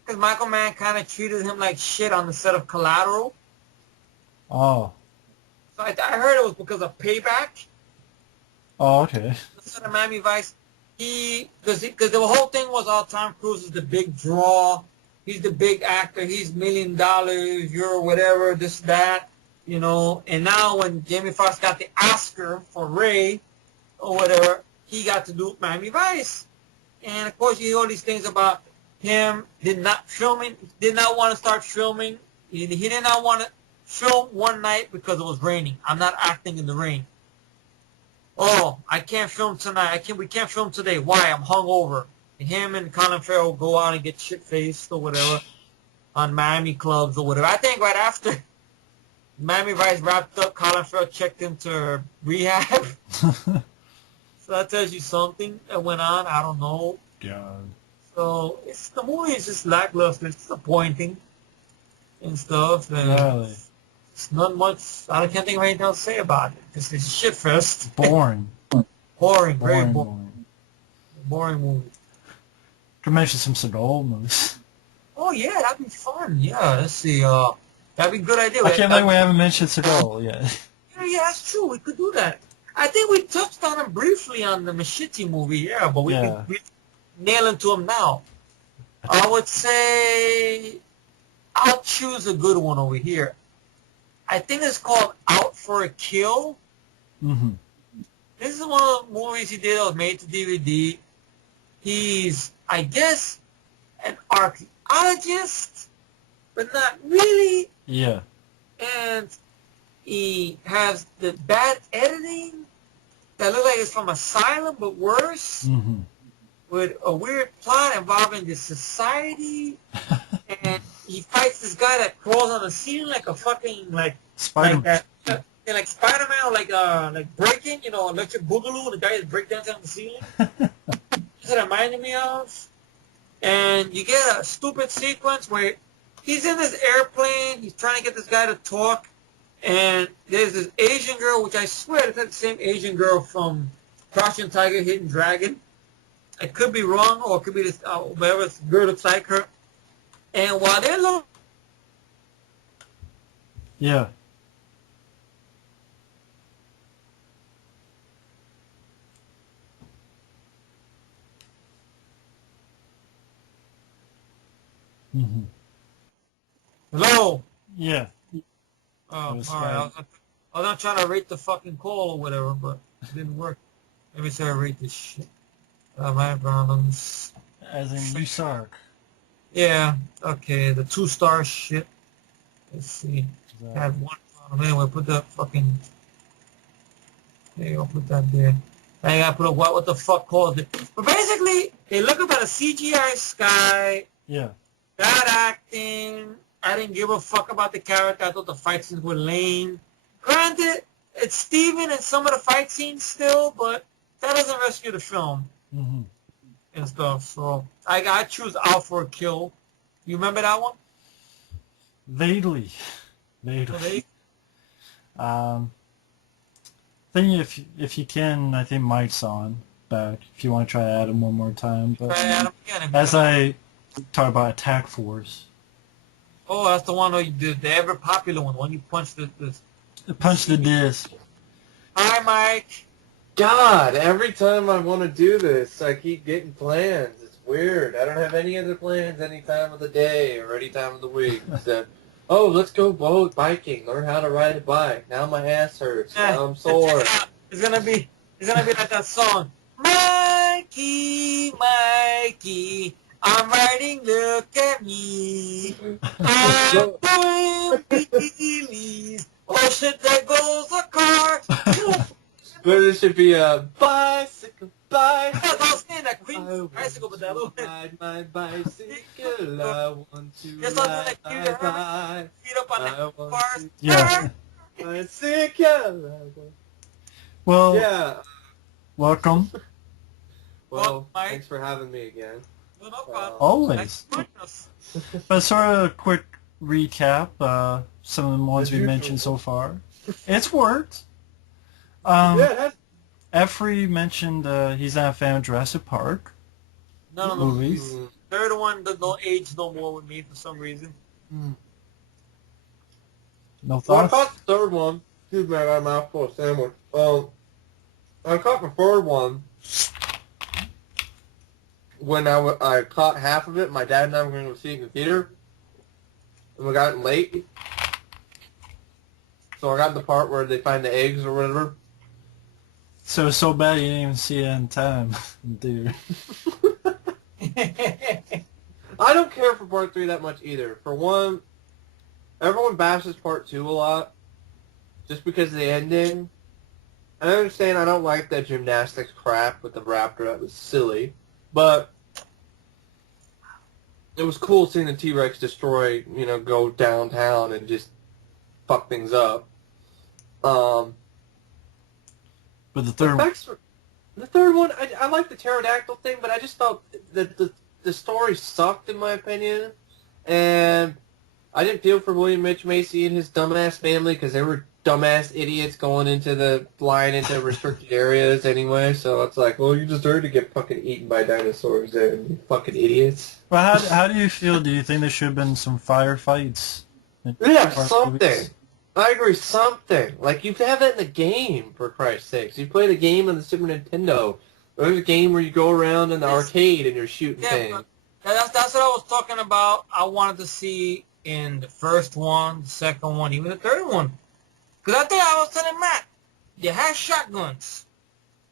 Because Michael Mann kind of treated him like shit on the set of Collateral. Oh. So I heard it was because of payback. Oh, okay. The set of Miami Vice, because the whole thing was, all Tom Cruise is the big draw. He's the big actor. He's $1 million. You're whatever, this, that, you know. And now when Jamie Foxx got the Oscar for Ray or whatever, he got to do Miami Vice. And of course, you hear all these things about him did not want to start filming. He did not want to film one night because it was raining. I'm not acting in the rain. Oh, I can't film tonight. We can't film today. Why? I'm hungover. And him and Colin Farrell go out and get shit-faced or whatever on Miami clubs or whatever. I think right after Miami Vice wrapped up, Colin Farrell checked into rehab. So that tells you something that went on. I don't know. God. So the movie is just lackluster. It's disappointing and stuff. And Really? it's not much. I can't think of anything else to say about it. It's a shit fest. Boring. Boring. Very Boring. boring. Boring movie. Could mention some Seagal movies. Oh yeah, that'd be fun. Yeah, let's see. That'd be a good idea. I can't believe we haven't mentioned Seagal yet. Yeah, that's true. We could do that. I think we touched on him briefly on the Machete movie. Yeah, but we could nail into him now. I would say I'll choose a good one over here. I think it's called Out for a Kill. Mm-hmm. This is one of the movies he did that was made to DVD. He's, I guess, an archaeologist, but not really. Yeah. And he has the bad editing that looks like it's from Asylum, but worse. Mm-hmm. With a weird plot involving the society. And he fights this guy that crawls on the ceiling like a fucking, Spider-Man. like Spider-Man, or like Breaking, you know, Electric Boogaloo, the guy that breaks down on the ceiling. That's what it reminded me of. And you get a stupid sequence where he's in this airplane, he's trying to get this guy to talk, and there's this Asian girl, which I swear is the same Asian girl from Crouching Tiger, Hidden Dragon. I could be wrong, or it could be this, whatever girl looks like her. And while they're looking, Yeah. Mm-hmm. hello. Yeah. Oh, all right. fine. I was not trying to rate the fucking call or whatever, but it didn't work. Let me say I rate this shit. My problems. As in you suck. Yeah. Okay. The 2-star shit. Let's see. I had one problem. Anyway, put that fucking. There you go. Put that there. I gotta put a what the fuck calls it. But basically, they look up at a CGI sky. Yeah. Bad acting. I didn't give a fuck about the character. I thought the fight scenes were lame. Granted, it's Steven in some of the fight scenes still, but that doesn't rescue the film Mm-hmm. and stuff. So I choose Out for a Kill. You remember that one? Vaguely. So they, Um, I think if you can, I think Mike's on back. If you want to try to add him one more time, but Adam again. as I talk about Attack Force, Oh, that's the one, the ever popular one. The one you punch the punch the disc. Hi, Mike. God, every time I want to do this, I keep getting plans. It's weird. I don't have any other plans any time of the day or any time of the week. Except, oh, let's go biking, learn how to ride a bike. Now my ass hurts. Now I'm sore. It's gonna be like that song. Mikey, Mikey, I'm riding. Look at me. I'm So, going wheelies. Oh shit, there goes a car. but it should be a bicycle, I bicycle. was saying that I Queen want bicycle, but to that little ride my bicycle. I want to Yes, I was ride like, you my heard bike. feet up on I the want bars. to Yeah. bicycle. Well, Yeah. welcome. Well, Mike. thanks for having me again. No problem. Always. Thanks for joining us. But sort of a quick recap, some of the ones As we usual. mentioned so far. It's worked. Yeah, it has. Effrey mentioned he's not a fan of Jurassic Park None of the movies. third one does not age no more with me for some reason. No Well, I thoughts? caught the third one. Excuse me, I got a mouthful of sandwich. I caught the third one when I caught half of it. My dad and I were going to go see it in the theater, and we got late. So I got the part where they find the eggs or whatever. So it's so bad you didn't even see it in time, dude. I don't care for part 3 that much either. For one, everyone bashes part 2 a lot just because of the ending. I understand I don't like that gymnastics crap with the raptor. That was silly. But it was cool seeing the T-Rex destroy, go downtown and just fuck things up. But the third The third one, I like the pterodactyl thing, but I just felt that the story sucked in my opinion, and I didn't feel for William H. Macy and his dumbass family because they were dumbass idiots flying into restricted areas anyway. So it's like, well, you deserve to get fucking eaten by dinosaurs, then, you fucking idiots. Well, how do you feel? Do you think there should have been some firefights? Yeah, something. I agree, something. Like, you have that in the game, for Christ's sakes. You play the game on the Super Nintendo. There's a game where you go around in the arcade and you're shooting things. That's what I was talking about. I wanted to see in the first one, the second one, even the third one. Because I think I was telling Matt, they had shotguns.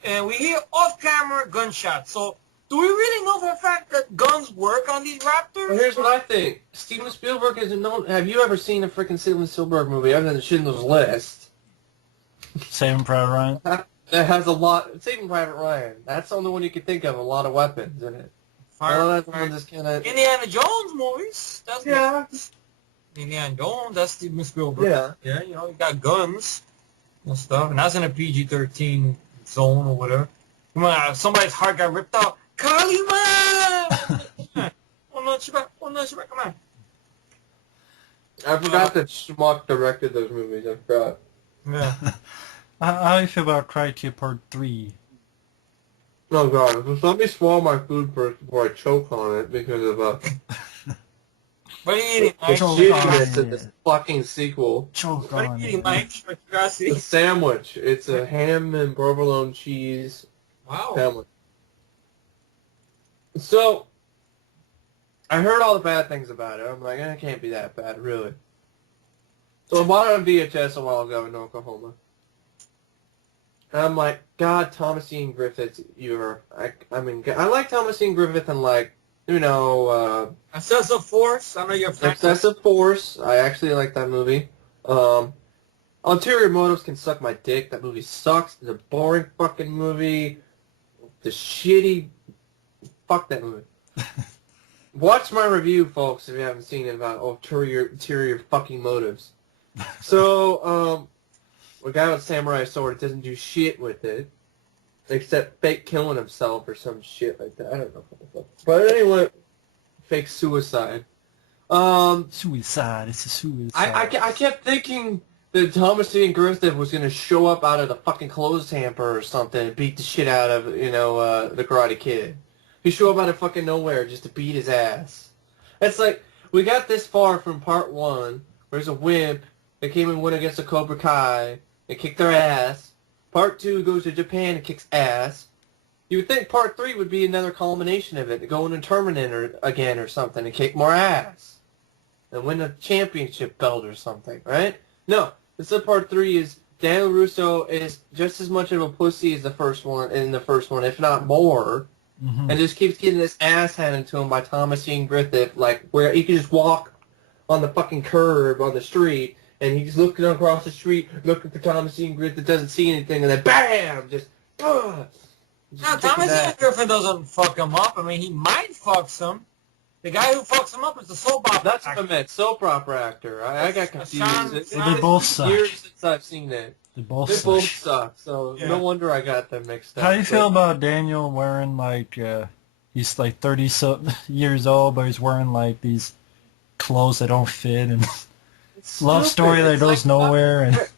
And we hear off-camera gunshots. So do we really know for a fact that guns work on these raptors? Well, here's what I think. Steven Spielberg isn't known. Have you ever seen a freaking Steven Spielberg movie other than Schindler's List? Saving Private Ryan. That has a lot. Saving Private Ryan. That's the only one you can think of. A lot of weapons in it. That's one just kind of. Indiana Jones movies. That's Yeah. Indiana Jones. That's Steven Spielberg. Yeah. Yeah, you got guns and stuff, and that's in a PG-13 zone or whatever. Come on, somebody's heart got ripped out. Kalima! Oh no, Shiba, come on. I forgot that Schmuck directed those movies. I forgot. Yeah. How do you feel about Karate Part 3? Oh god, just let me swallow my food first before I choke on it because of What are you eating, the Mike? shittiness of this fucking sequel. Choke What are on you it. eating, Mike? For curiosity. The sandwich. It's a ham and provolone cheese Wow. sandwich. So, I heard all the bad things about it. I'm like, it can't be that bad, really. So I bought it on VHS a while ago in Oklahoma. And I'm like, God, Thomasine Griffith, I like Thomasine Griffith and Excessive Force. I know you're a fan. Excessive Force. I actually like that movie. Ulterior Motives Can Suck My Dick. That movie sucks. It's a boring fucking movie. The shitty... Fuck that movie. Watch my review, folks, if you haven't seen it, about ulterior fucking motives. So, a guy with a samurai sword doesn't do shit with it, except fake killing himself or some shit like that. I don't know what the fuck. But anyway, fake suicide. Suicide. It's a suicide. I kept thinking that Thomas Ian Griffith was going to show up out of the fucking clothes hamper or something and beat the shit out of, the Karate Kid. He show up out of fucking nowhere just to beat his ass. It's like, we got this far from part 1, where there's a wimp that came and went against the Cobra Kai and kicked their ass. Part 2 goes to Japan and kicks ass. You would think part 3 would be another culmination of it, to go into Terminator again or something and kick more ass. And win a championship belt or something, right? No. This is part 3 is Daniel Russo is just as much of a pussy as the first one, if not more. Mm-hmm. And just keeps getting his ass handed to him by Thomas Ian Griffith, like, where he can just walk on the fucking curb on the street, and he's looking across the street, looking for Thomas Ian Griffith, doesn't see anything, and then BAM! Just No, Thomas Ian Griffith doesn't fuck him up. I mean, he might fuck some. The guy who fucks him up is the soap opera That's what I meant, soap opera actor. I got confused. It's They both suck. years since I've seen it. They both They suck. both suck, so Yeah. no wonder I got them mixed up. How do you feel about Daniel wearing, like, he's like 30 years old, but he's wearing, like, these clothes that don't fit, and It's love stupid. story that It's goes like, nowhere, and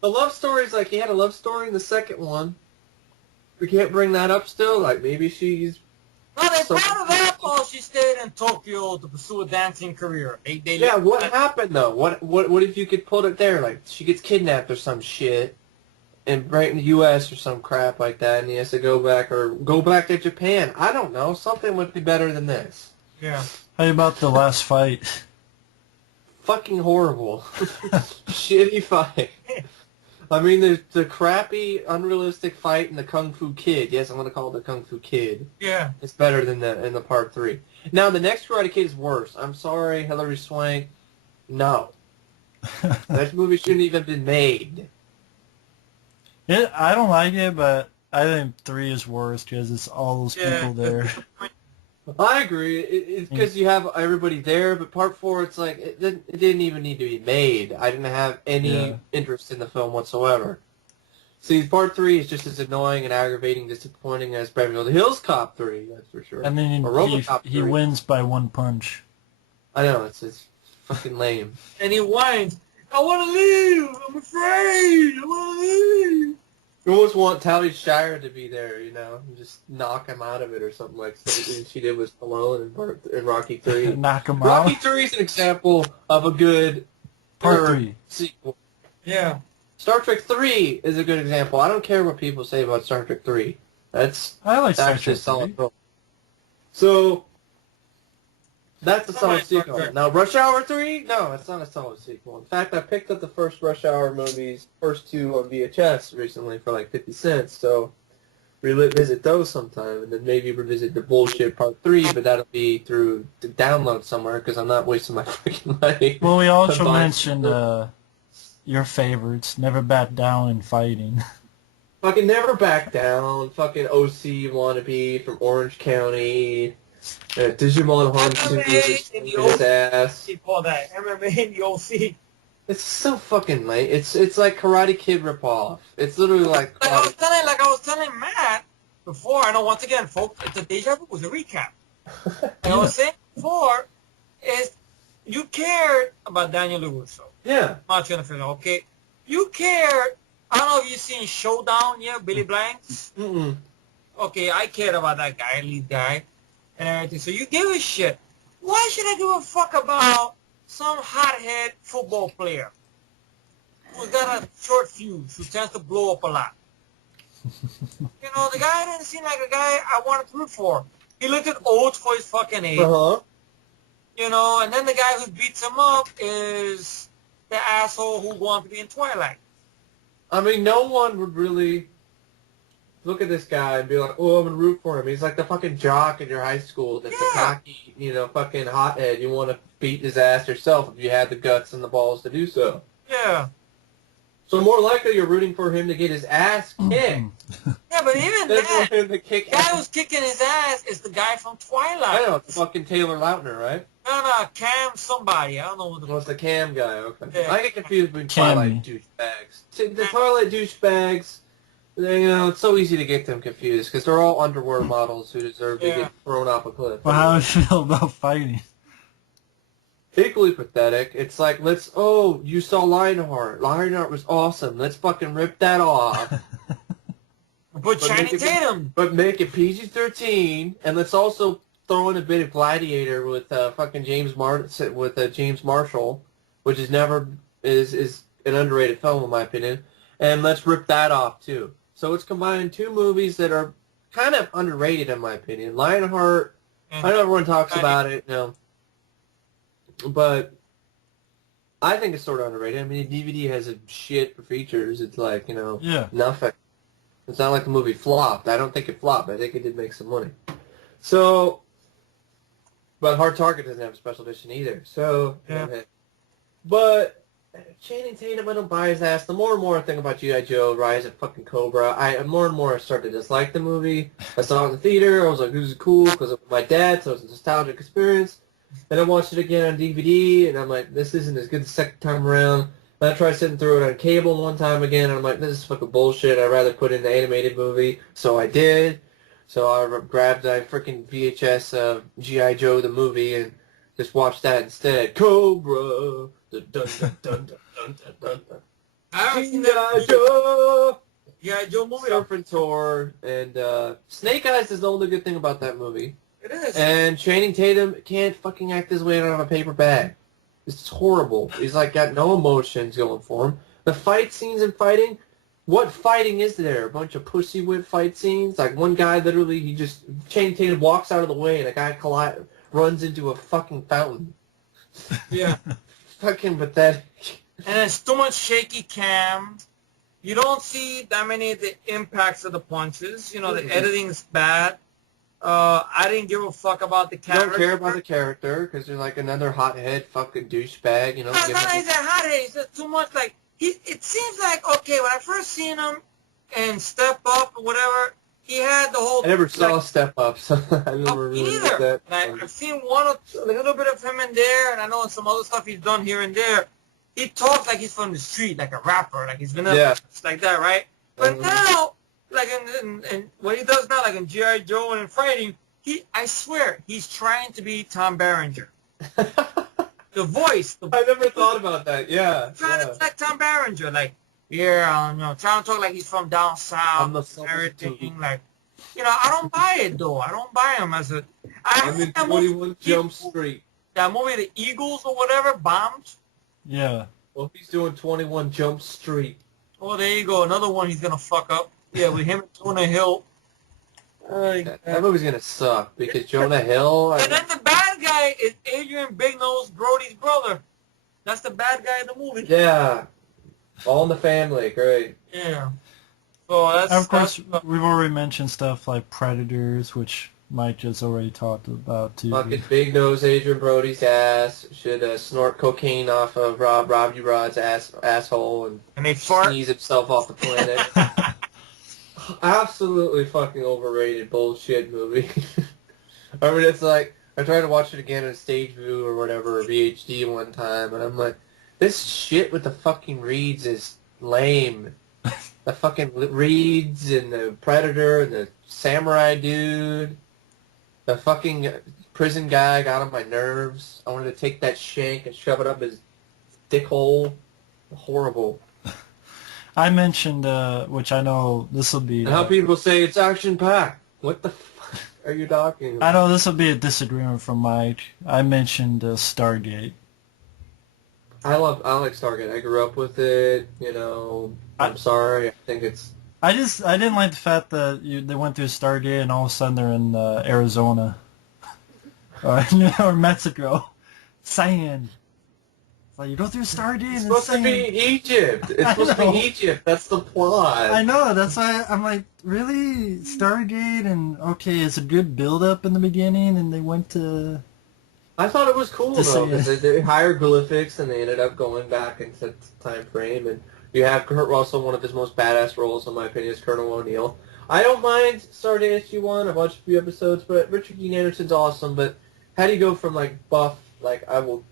The love story's like, he had a love story in the second one. We can't bring that up still? Like, maybe she's... No, they So- found it out while she stayed in Tokyo to pursue a dancing career. They Yeah, what happened, though? What if you could put it there? Like, she gets kidnapped or some shit, and right in the U.S. or some crap like that, and he has to go back to Japan. I don't know. Something would be better than this. Yeah. how about the last fight? Fucking horrible. Shitty fight. I mean, there's the crappy, unrealistic fight in the Kung Fu Kid. Yes, I'm going to call it the Kung Fu Kid. Yeah. It's better than in the part 3. Now, the next Karate Kid is worse. I'm sorry, Hilary Swank. No. That movie shouldn't even have been made. I don't like it, but I think 3 is worse because it's all those people there. I agree. It's because you have everybody there, but part 4, it's like, it didn't even need to be made. I didn't have any interest in the film whatsoever. See, part 3 is just as annoying and aggravating, disappointing as Beverly Hills Cop 3, that's for sure. I mean, Or RoboCop he 3. wins by one punch. I know, it's fucking lame. And he whines, I want to leave. I'm afraid. I want to leave. You almost want Tally Shire to be there, and just knock him out of it or something like she did with Stallone in Rocky 3. Knock him Rocky out. 3 is an example of a good Part third 3. sequel. Yeah. Star Trek 3 is a good example. I don't care what people say about Star Trek 3. That's I like Star actually a Trek solid 3. film. So, that's a I solid like Star sequel. Trek. Now, Rush Hour 3? No, it's not a solid sequel. In fact, I picked up the first Rush Hour movies, first 2 on VHS recently for like 50 cents, so revisit those sometime, and then maybe revisit the bullshit part 3, but that'll be through the download somewhere, because I'm not wasting my freaking money. Well, we also Combined. mentioned your favorites, Never Back Down in Fighting. Fucking Never Back Down, fucking OC wannabe from Orange County, Digimon Hansu MMA in the his ass. They call that MMA in the OC. It's so fucking lame. It's like Karate Kid ripoff. It's literally like Like I was telling Matt before, I know once again, folks, it's a deja vu, it was a recap. And I was saying before, is you cared about Daniel LaRusso. Yeah. I'm not trying to figure out, okay? You cared, I don't know if you've seen Showdown yet, Billy Blanks. Mm-mm. Okay, I cared about that guy, lead guy, and everything. So you give a shit. Why should I give a fuck about some hothead football player who's got a short fuse, who tends to blow up a lot? The guy didn't seem like a guy I wanted to root for. He looked at old for his fucking age. Uh-huh. And then the guy who beats him up is the asshole who wanted to be in Twilight. I mean, no one would really look at this guy and be like, oh, I'm going to root for him. He's like the fucking jock in your high school that's a cocky, fucking hothead. You want to beat his ass yourself if you had the guts and the balls to do so. Yeah. So more likely you're rooting for him to get his ass kicked. Yeah, but even than that, for him to kick the guy who's kicking his ass is the guy from Twilight. I know, it's fucking Taylor Lautner, right? No, Cam somebody. I don't know what the... Well, it's the Cam guy, okay. Yeah. I get confused between Cammy. Twilight douchebags. See, the Twilight douchebags, it's so easy to get them confused, because they're all underwear models who deserve to get thrown off a cliff. Well, how do you feel about fighting? Equally pathetic. It's like, you saw Lionheart. Lionheart was awesome. Let's fucking rip that off. But Channing Tatum. But make it PG-13, and let's also throw in a bit of Gladiator with fucking James Marshall, which is an underrated film in my opinion, and let's rip that off too. So it's combining two movies that are kind of underrated in my opinion. Lionheart, I know everyone talks about it, but I think it's sort of underrated. I mean, the DVD has a shit for features. It's like, nothing. It's not like the movie flopped. I don't think it flopped. I think it did make some money. So, but Hard Target doesn't have a special edition either. So, but Channing Tatum, I don't buy his ass. The more and more I think about G.I. Joe, Rise of fucking Cobra, more and more I start to dislike the movie. I saw it in the theater. I was like, this is cool because of my dad, so it was a nostalgic experience. Then I watched it again on DVD, and I'm like, this isn't as good the second time around. Then I tried sitting through it on cable one time again, and I'm like, this is fucking bullshit. I'd rather put in the animated movie. So I did. So I grabbed a freaking VHS of G.I. Joe the movie and just watched that instead. Cobra. Dun, dun, dun, dun, dun, dun, dun. G.I. Joe. G.I. Joe movie. Surfing Tour. And Snake Eyes is the only good thing about that movie. It is. And Channing Tatum can't fucking act his way out of a paper bag. It's horrible. He's like got no emotions going for him. The fight scenes and fighting, what fighting is there? A bunch of pussy whip fight scenes? Like one guy literally, Channing Tatum walks out of the way and a guy runs into a fucking fountain. Yeah. Fucking pathetic. And it's too much shaky cam. You don't see that many of the impacts of the punches. The editing's bad. I didn't give a fuck about the character. You don't care about the character because you're like another hothead fucking douchebag, No, he's a hothead. He's just too much like it seems like when I first seen him and Step Up or whatever, he had the whole. I never saw Step Up, so I never really did that. I've seen a little bit of him in there, and I know some other stuff he's done here and there. He talks like he's from the street, like a rapper, like he's been up like that, right? But now. Like in what he does now, like in G.I. Joe and in fighting, I swear, he's trying to be Tom Berenger. The voice. I never thought about that, yeah. Trying to like Tom Berenger, like, trying to talk like he's from down south, everything, like, I don't buy it, though. I don't buy him as a... I'm in 21 Jump Street. That movie, The Eagles or whatever, bombed. Yeah. Well, he's doing 21 Jump Street. Oh, there you go. Another one he's going to fuck up. Yeah, with him and Jonah Hill. That movie's gonna suck because Jonah Hill. And then the bad guy is Adrian Big Nose Brody's brother. That's the bad guy in the movie. Yeah, All in the Family, great. Yeah. So of course, we've already mentioned stuff like Predators, which Mike just already talked about too. Fucking Big Nose Adrian Brody's ass should snort cocaine off of Rob Rod's asshole and they fart. Sneeze himself off the planet. Absolutely fucking overrated bullshit movie. I mean, it's like, I tried to watch it again on Stage View or whatever, or VHD one time, and I'm like, this shit with the fucking Reeds is lame. The fucking Reeds and the Predator and the Samurai dude. The fucking prison guy got on my nerves. I wanted to take that shank and shove it up his dick hole. Horrible. I mentioned, which I know this will be... And how people say it's action-packed. What the fuck are you talking about? I know this will be a disagreement from Mike. I mentioned Stargate. I like Stargate. I grew up with it, I'm sorry. I think it's... I didn't like the fact that they went through Stargate and all of a sudden they're in Arizona. or Mexico. Sand. Like, you go through Stargate. It's supposed to be Egypt. It's supposed to be Egypt. That's the plot. I know. That's why I'm like, really? Stargate and, okay, it's a good build-up in the beginning, and they went to... I thought it was cool, though, because they hieroglyphics, and they ended up going back into the time frame, and You have Kurt Russell, one of his most badass roles, in my opinion, is Colonel O'Neill. I don't mind Stardate SG-1. I've watched a few episodes, but Richard Dean Anderson's awesome. But how do you go from, like, buff, like, I will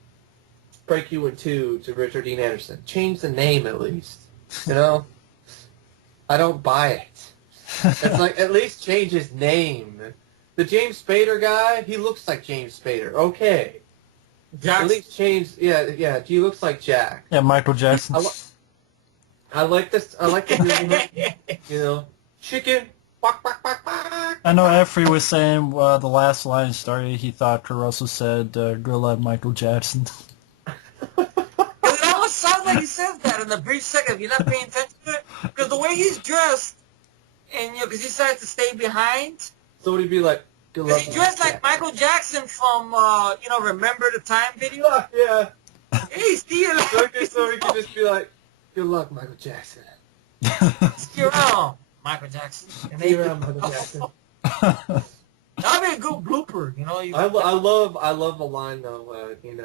break you in two, to Richard Dean Anderson? Change the name, at least. You know? I don't buy it. It's like, at least change his name. The James Spader guy, he looks like James Spader. Okay. Jackson. At least change, yeah, he looks like Jack. Yeah, Michael Jackson. I like this, I like the you know, chicken, quack, quack, quack, quack. I know Effrey was saying the last line started, he thought Kurt Russell said, go let Michael Jackson. It almost sounds like he says that in the brief second if you're not paying attention to it. Because the way he's dressed, and because he decides to stay behind. So would he be like, good luck? He dressed like Michael Jackson from, Remember the Time video. Yeah. Hey, see you later. So he could just be like, good luck, Michael Jackson. See you around, Michael Jackson. And See you around, Michael Jackson. That'd be a good blooper, you know. I love the line though. Give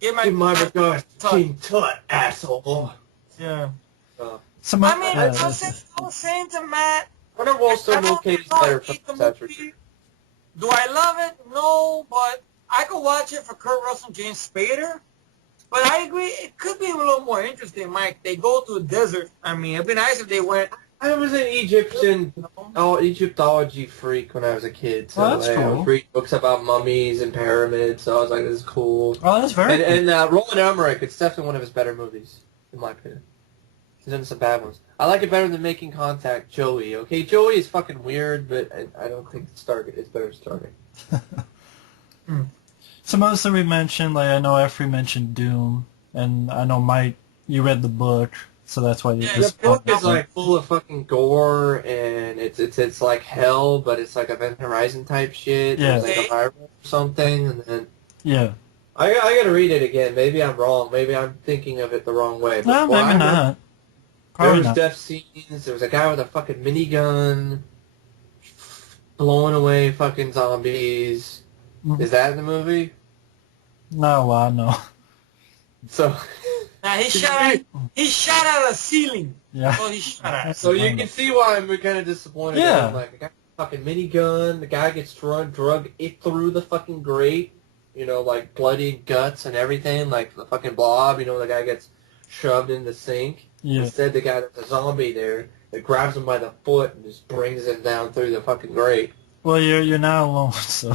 Give my regards to King Tut, asshole. Yeah. I I was saying to Matt, Hunter Wolfson I okay don't better hate the from movie. Do I love it? No, but I could watch it for Kurt Russell and James Spader. But I agree, it could be a little more interesting, Mike. They go to a desert. I mean, it'd be nice if they went. I was an Egyptology freak when I was a kid. So Oh, that's I cool. was reading books about mummies and pyramids. So I was like, this is cool. Oh, that's very cool. And Roland Emmerich, it's definitely one of his better movies, in my opinion. He's done some bad ones. I like it better than Making Contact, Joey. Okay, Joey is fucking weird, but I don't think Stargate is better than Stargate. So mostly we mentioned, like, I know Effrey mentioned Doom, and I know Mike, you read the book, so that's why you Yeah, just... The book is like full of fucking gore, and it's like hell, but it's like Event Horizon type shit. Yeah. It's like a virus or something, and then Yeah. I gotta read it again. Maybe I'm wrong. Maybe I'm thinking of it the wrong way. But No, maybe not. There Probably was not. death scenes. There was a guy with a fucking minigun blowing away fucking zombies. Is that in the movie? No, no. So. Now he shot at a ceiling. Yeah. That's all he shot at. So you can see why I'm kind of disappointed. Yeah. I'm like, I got a fucking minigun. The guy gets drug it through the fucking grate. Like bloody guts and everything. Like the fucking Blob. The guy gets shoved in the sink. Yeah. Instead, the guy that's a zombie there that grabs him by the foot and just brings him down through the fucking grate. Well, you're not alone, so...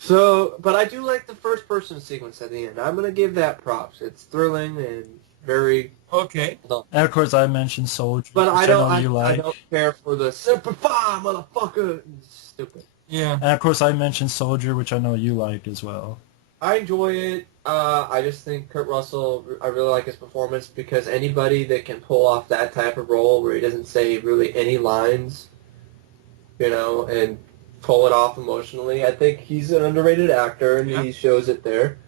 So, but I do like the first-person sequence at the end. I'm gonna give that props. It's thrilling and very Okay. And of course, I mentioned Soldier, But which I don't. know you I like. don't care for the simplify, motherfucker. It's stupid. Yeah. And of course, I mentioned Soldier, which I know you like as well. I enjoy it. I just think Kurt Russell, I really like his performance because anybody that can pull off that type of role where he doesn't say really any lines, and pull it off emotionally, I think he's an underrated actor and he shows it there.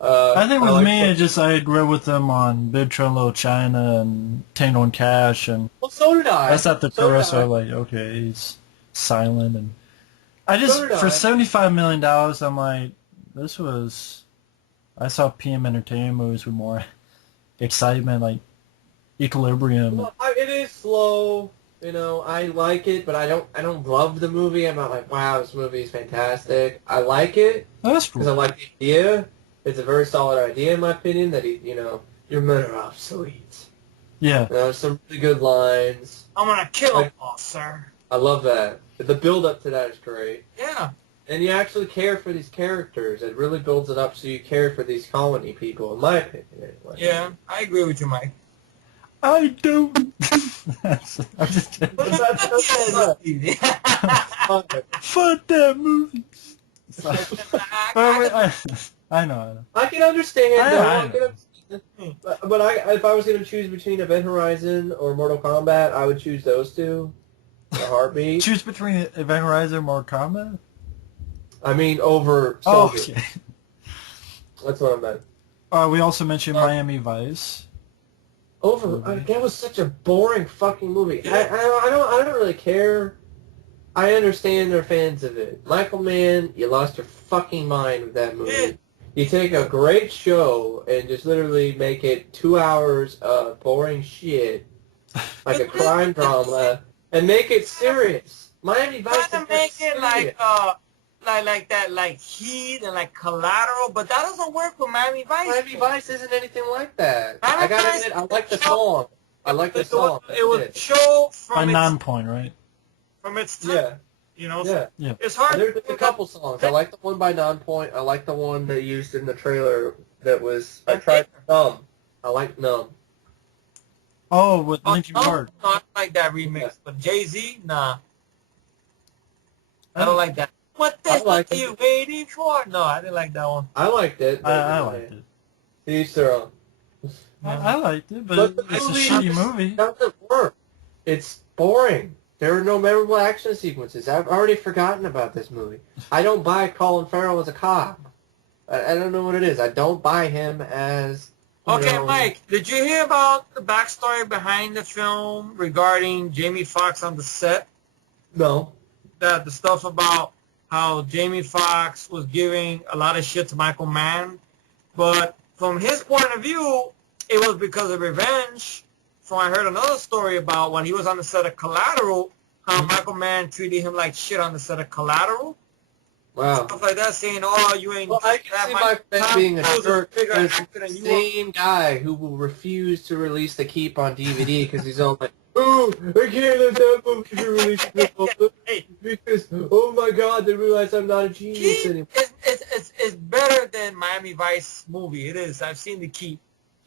I think with like me, I agree with them on Big Trouble in Little China and Tango and Cash, and Well, so did I. that's not the So did chorus. I. I'm like, okay, he's silent, and for did I. $75 million, I'm like, this was. I saw PM Entertainment movies with more excitement, like Equilibrium. Well, it is slow. I like it, but I don't love the movie. I'm not like, wow, this movie is fantastic. I like it That's because I cool. like the idea. It's a very solid idea, in my opinion, that your men are obsolete. Yeah. There's some really good lines. I'm gonna kill him all, sir. I love that. The build-up to that is great. Yeah. And you actually care for these characters. It really builds it up so you care for these colony people, in my opinion, anyway. Yeah, I agree with you, Mike. I don't. I'm just kidding. Fuck that movie. I know. I can understand. I though. But if I was going to choose between Event Horizon or Mortal Kombat, I would choose those two. The heartbeat. Choose between Event Horizon and Mortal Kombat? I mean, over Oh, Soldier. okay. That's what I meant. We also mentioned Miami Vice. That was such a boring fucking movie. I don't really care. I understand they're fans of it. Michael Mann, you lost your fucking mind with that movie. Yeah. You take a great show and just literally make it 2 hours of boring shit, like a crime drama, and make it serious. Miami Vice Trying is to make serious. it like that, like Heat and like Collateral, but that doesn't work with Miami Vice. Miami Vice isn't anything like that. Miami I gotta Vice- admit, I like the song. I like the song. It was a show By from Non-Point, right? its time. Yeah, You know, yeah. Yeah. it's hard. There's a couple songs. I like the one by Nonpoint. I like the one they used in the trailer that was, I tried Numb. I like Numb. Oh, with Linkin Park. No, I don't like that remix. Yeah. But Jay-Z, nah. I don't like that. What I this like are you waiting for? No, I didn't like that one. I liked it. I liked it. Each their own. I liked it, but the it's a movie shitty movie. doesn't work. It's boring. There are no memorable action sequences. I've already forgotten about this movie. I don't buy Colin Farrell as a cop. I don't know what it is. I don't buy him as... Okay, Mike, did you hear about the backstory behind the film regarding Jamie Foxx on the set? No. That the stuff about how Jamie Foxx was giving a lot of shit to Michael Mann, but from his point of view, it was because of revenge. So I heard another story about when he was on the set of Collateral, how Michael Mann treated him like shit on the set of Collateral. Wow. Stuff like that, saying, "Oh, you ain't." Well, I can see my friend being a jerk bigger as actor the than you are. same guy who will refuse to release The Keep on DVD because he's all like, "Oh, I can't let that movie be released because, oh my God, they realize I'm not a genius Keep anymore." is better than Miami Vice movie. It is. I've seen The Keep.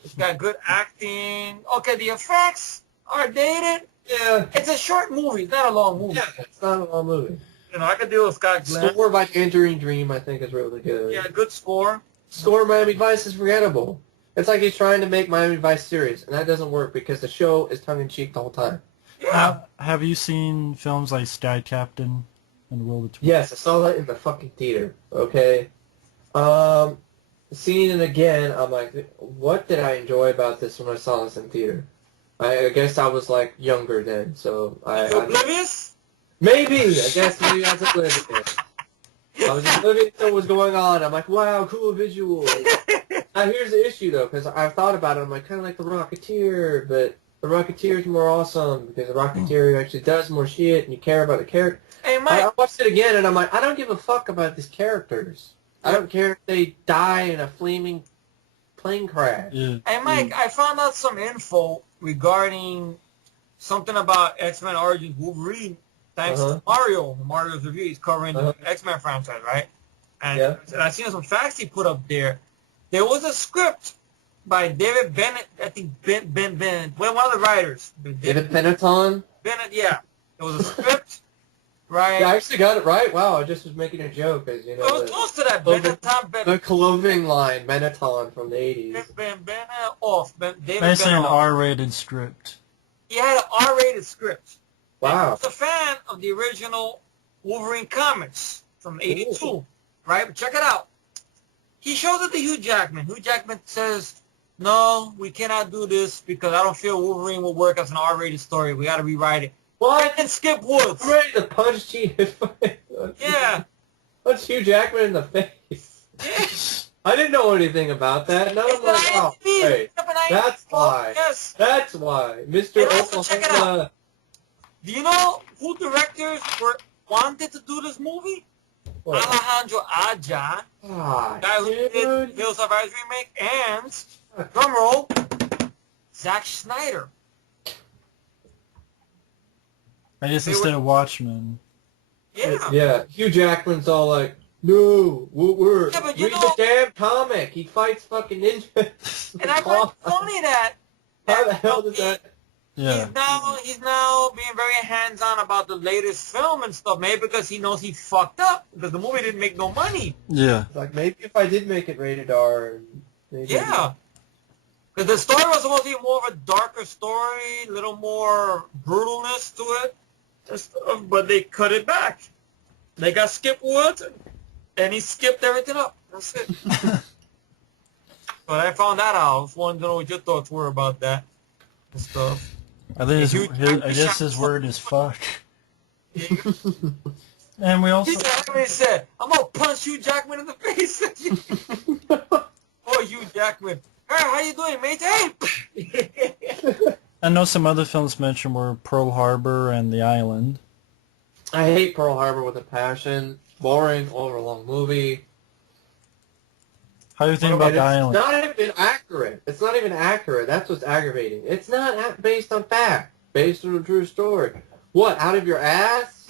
It's got good acting. Okay, the effects are dated. Yeah. It's a short movie. It's not a long movie. Yeah, it's not a long movie. You know, I could deal with Scott Glenn. Score by Tangerine Dream, I think, is really good. Yeah, good score. Score Miami Vice is forgettable. It's like he's trying to make Miami Vice serious, and that doesn't work because the show is tongue-in-cheek the whole time. Yeah. Have you seen films like Sky Captain and Will Between? Yes, I saw that in the fucking theater, okay? Seeing it again, I'm like, what did I enjoy about this when I saw this in theater? I guess I was, like, younger then, so You oblivious? Maybe I was oblivious. I was oblivious to what was going on. I'm like, wow, cool visual. Now, here's the issue, though, because I've thought about it. I'm like, kind of like The Rocketeer, but The Rocketeer is more awesome because The Rocketeer actually does more shit, and you care about the character. Hey, Mike. I watched it again, and I'm like, I don't give a fuck about these characters. I don't care if they die in a flaming plane crash. Yeah. Hey, Mike, I found out some info regarding something about X-Men Origins Wolverine, thanks to Mario's review. He's covering the X-Men franchise, right? And I seen some facts he put up there. There was a script by David Bennett, I think Ben, one of the writers. David Benetton? Bennett, yeah. There was a script, right? Yeah, I actually got it right. Wow, I just was making a joke, as you know. It was close to that. Benetton, the clothing line, Benetton from the 80s. Basically an R-rated script. He had an R-rated script. Wow. He was a fan of the original Wolverine comics from '82, right? But check it out. He shows it to Hugh Jackman. Hugh Jackman says, "No, we cannot do this because I don't feel Wolverine will work as an R-rated story. We got to rewrite it." What? And Skip Woods. I'm ready to punch Yeah. Punch Hugh Jackman in the face. Yeah. I didn't know anything about that. None of them. Oh, wait. That's why. Yes. That's why. Mr. Oklahoma. Do you know who directors wanted to do this movie? What? Alejandro Aja, guy who did Hills of Ice remake, and drumroll, Zack Snyder. I guess instead of Watchmen. Yeah. Yeah. Hugh Jackman's all like, no, we're read the damn comic. He fights fucking ninjas. And I find it funny that how the hell does that? Yeah. He's now being very hands-on about the latest film and stuff, maybe because he knows he fucked up because the movie didn't make no money. Yeah. Like, maybe if I did make it rated R. Maybe. Yeah. Because the story was supposed to be more of a darker story, a little more brutalness to it, and stuff, but they cut it back. They got Skip Woods, and he skipped everything up. That's it. But I found that out. I was wanting to know what your thoughts were about that and stuff. I think I guess his word is fuck. And we also... He said, I'm going to punch Hugh Jackman in the face. Oh, Hugh Jackman. Hey, how you doing, mate? Hey! I know some other films mentioned were Pearl Harbor and The Island. I hate Pearl Harbor with a passion. Boring, overlong movie. How do you think about And The it's Island? not even accurate. It's not even accurate. That's what's aggravating. It's not based on fact. Based on a true story. What, out of your ass?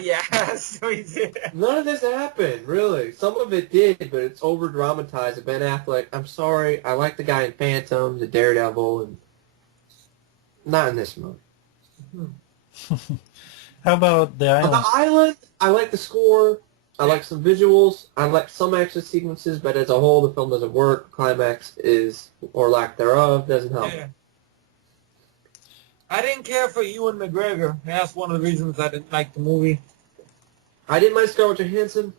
Yes, we did. None of this happened, really. Some of it did, but it's over-dramatized. And Ben Affleck, I'm sorry, I like the guy in Phantom, the Daredevil, and not in this movie. How about The On Island? The Island, I like the score. I like some visuals. I like some action sequences, but as a whole, the film doesn't work. Climax is, or lack thereof, doesn't help. Yeah. I didn't care for Ewan McGregor. That's one of the reasons I didn't like the movie. I didn't mind Scarlett Johansson.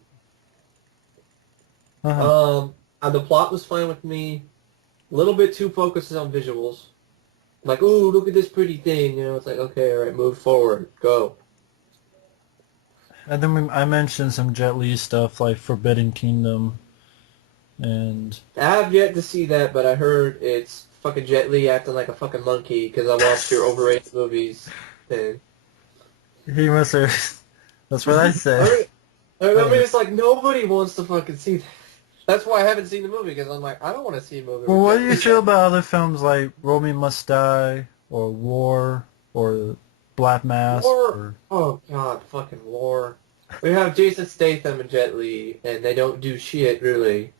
Uh-huh. The plot was fine with me. A little bit too focused on visuals. Like, ooh, look at this pretty thing. You know, it's like, okay, all right, move forward, go. And then I mentioned some Jet Li stuff like Forbidden Kingdom, and I have yet to see that, but I heard it's fucking Jet Li acting like a fucking monkey because I watched your overrated movies thing. he must have. That's what I said. I mean, it's like nobody wants to fucking see that. That's why I haven't seen the movie because I'm like, I don't want to see a movie. Well, with what Jet do you Li. feel about other films like Romeo Must Die or War or Black Mass? War. Oh god, fucking War. We have Jason Statham and Jet Li, and they don't do shit really.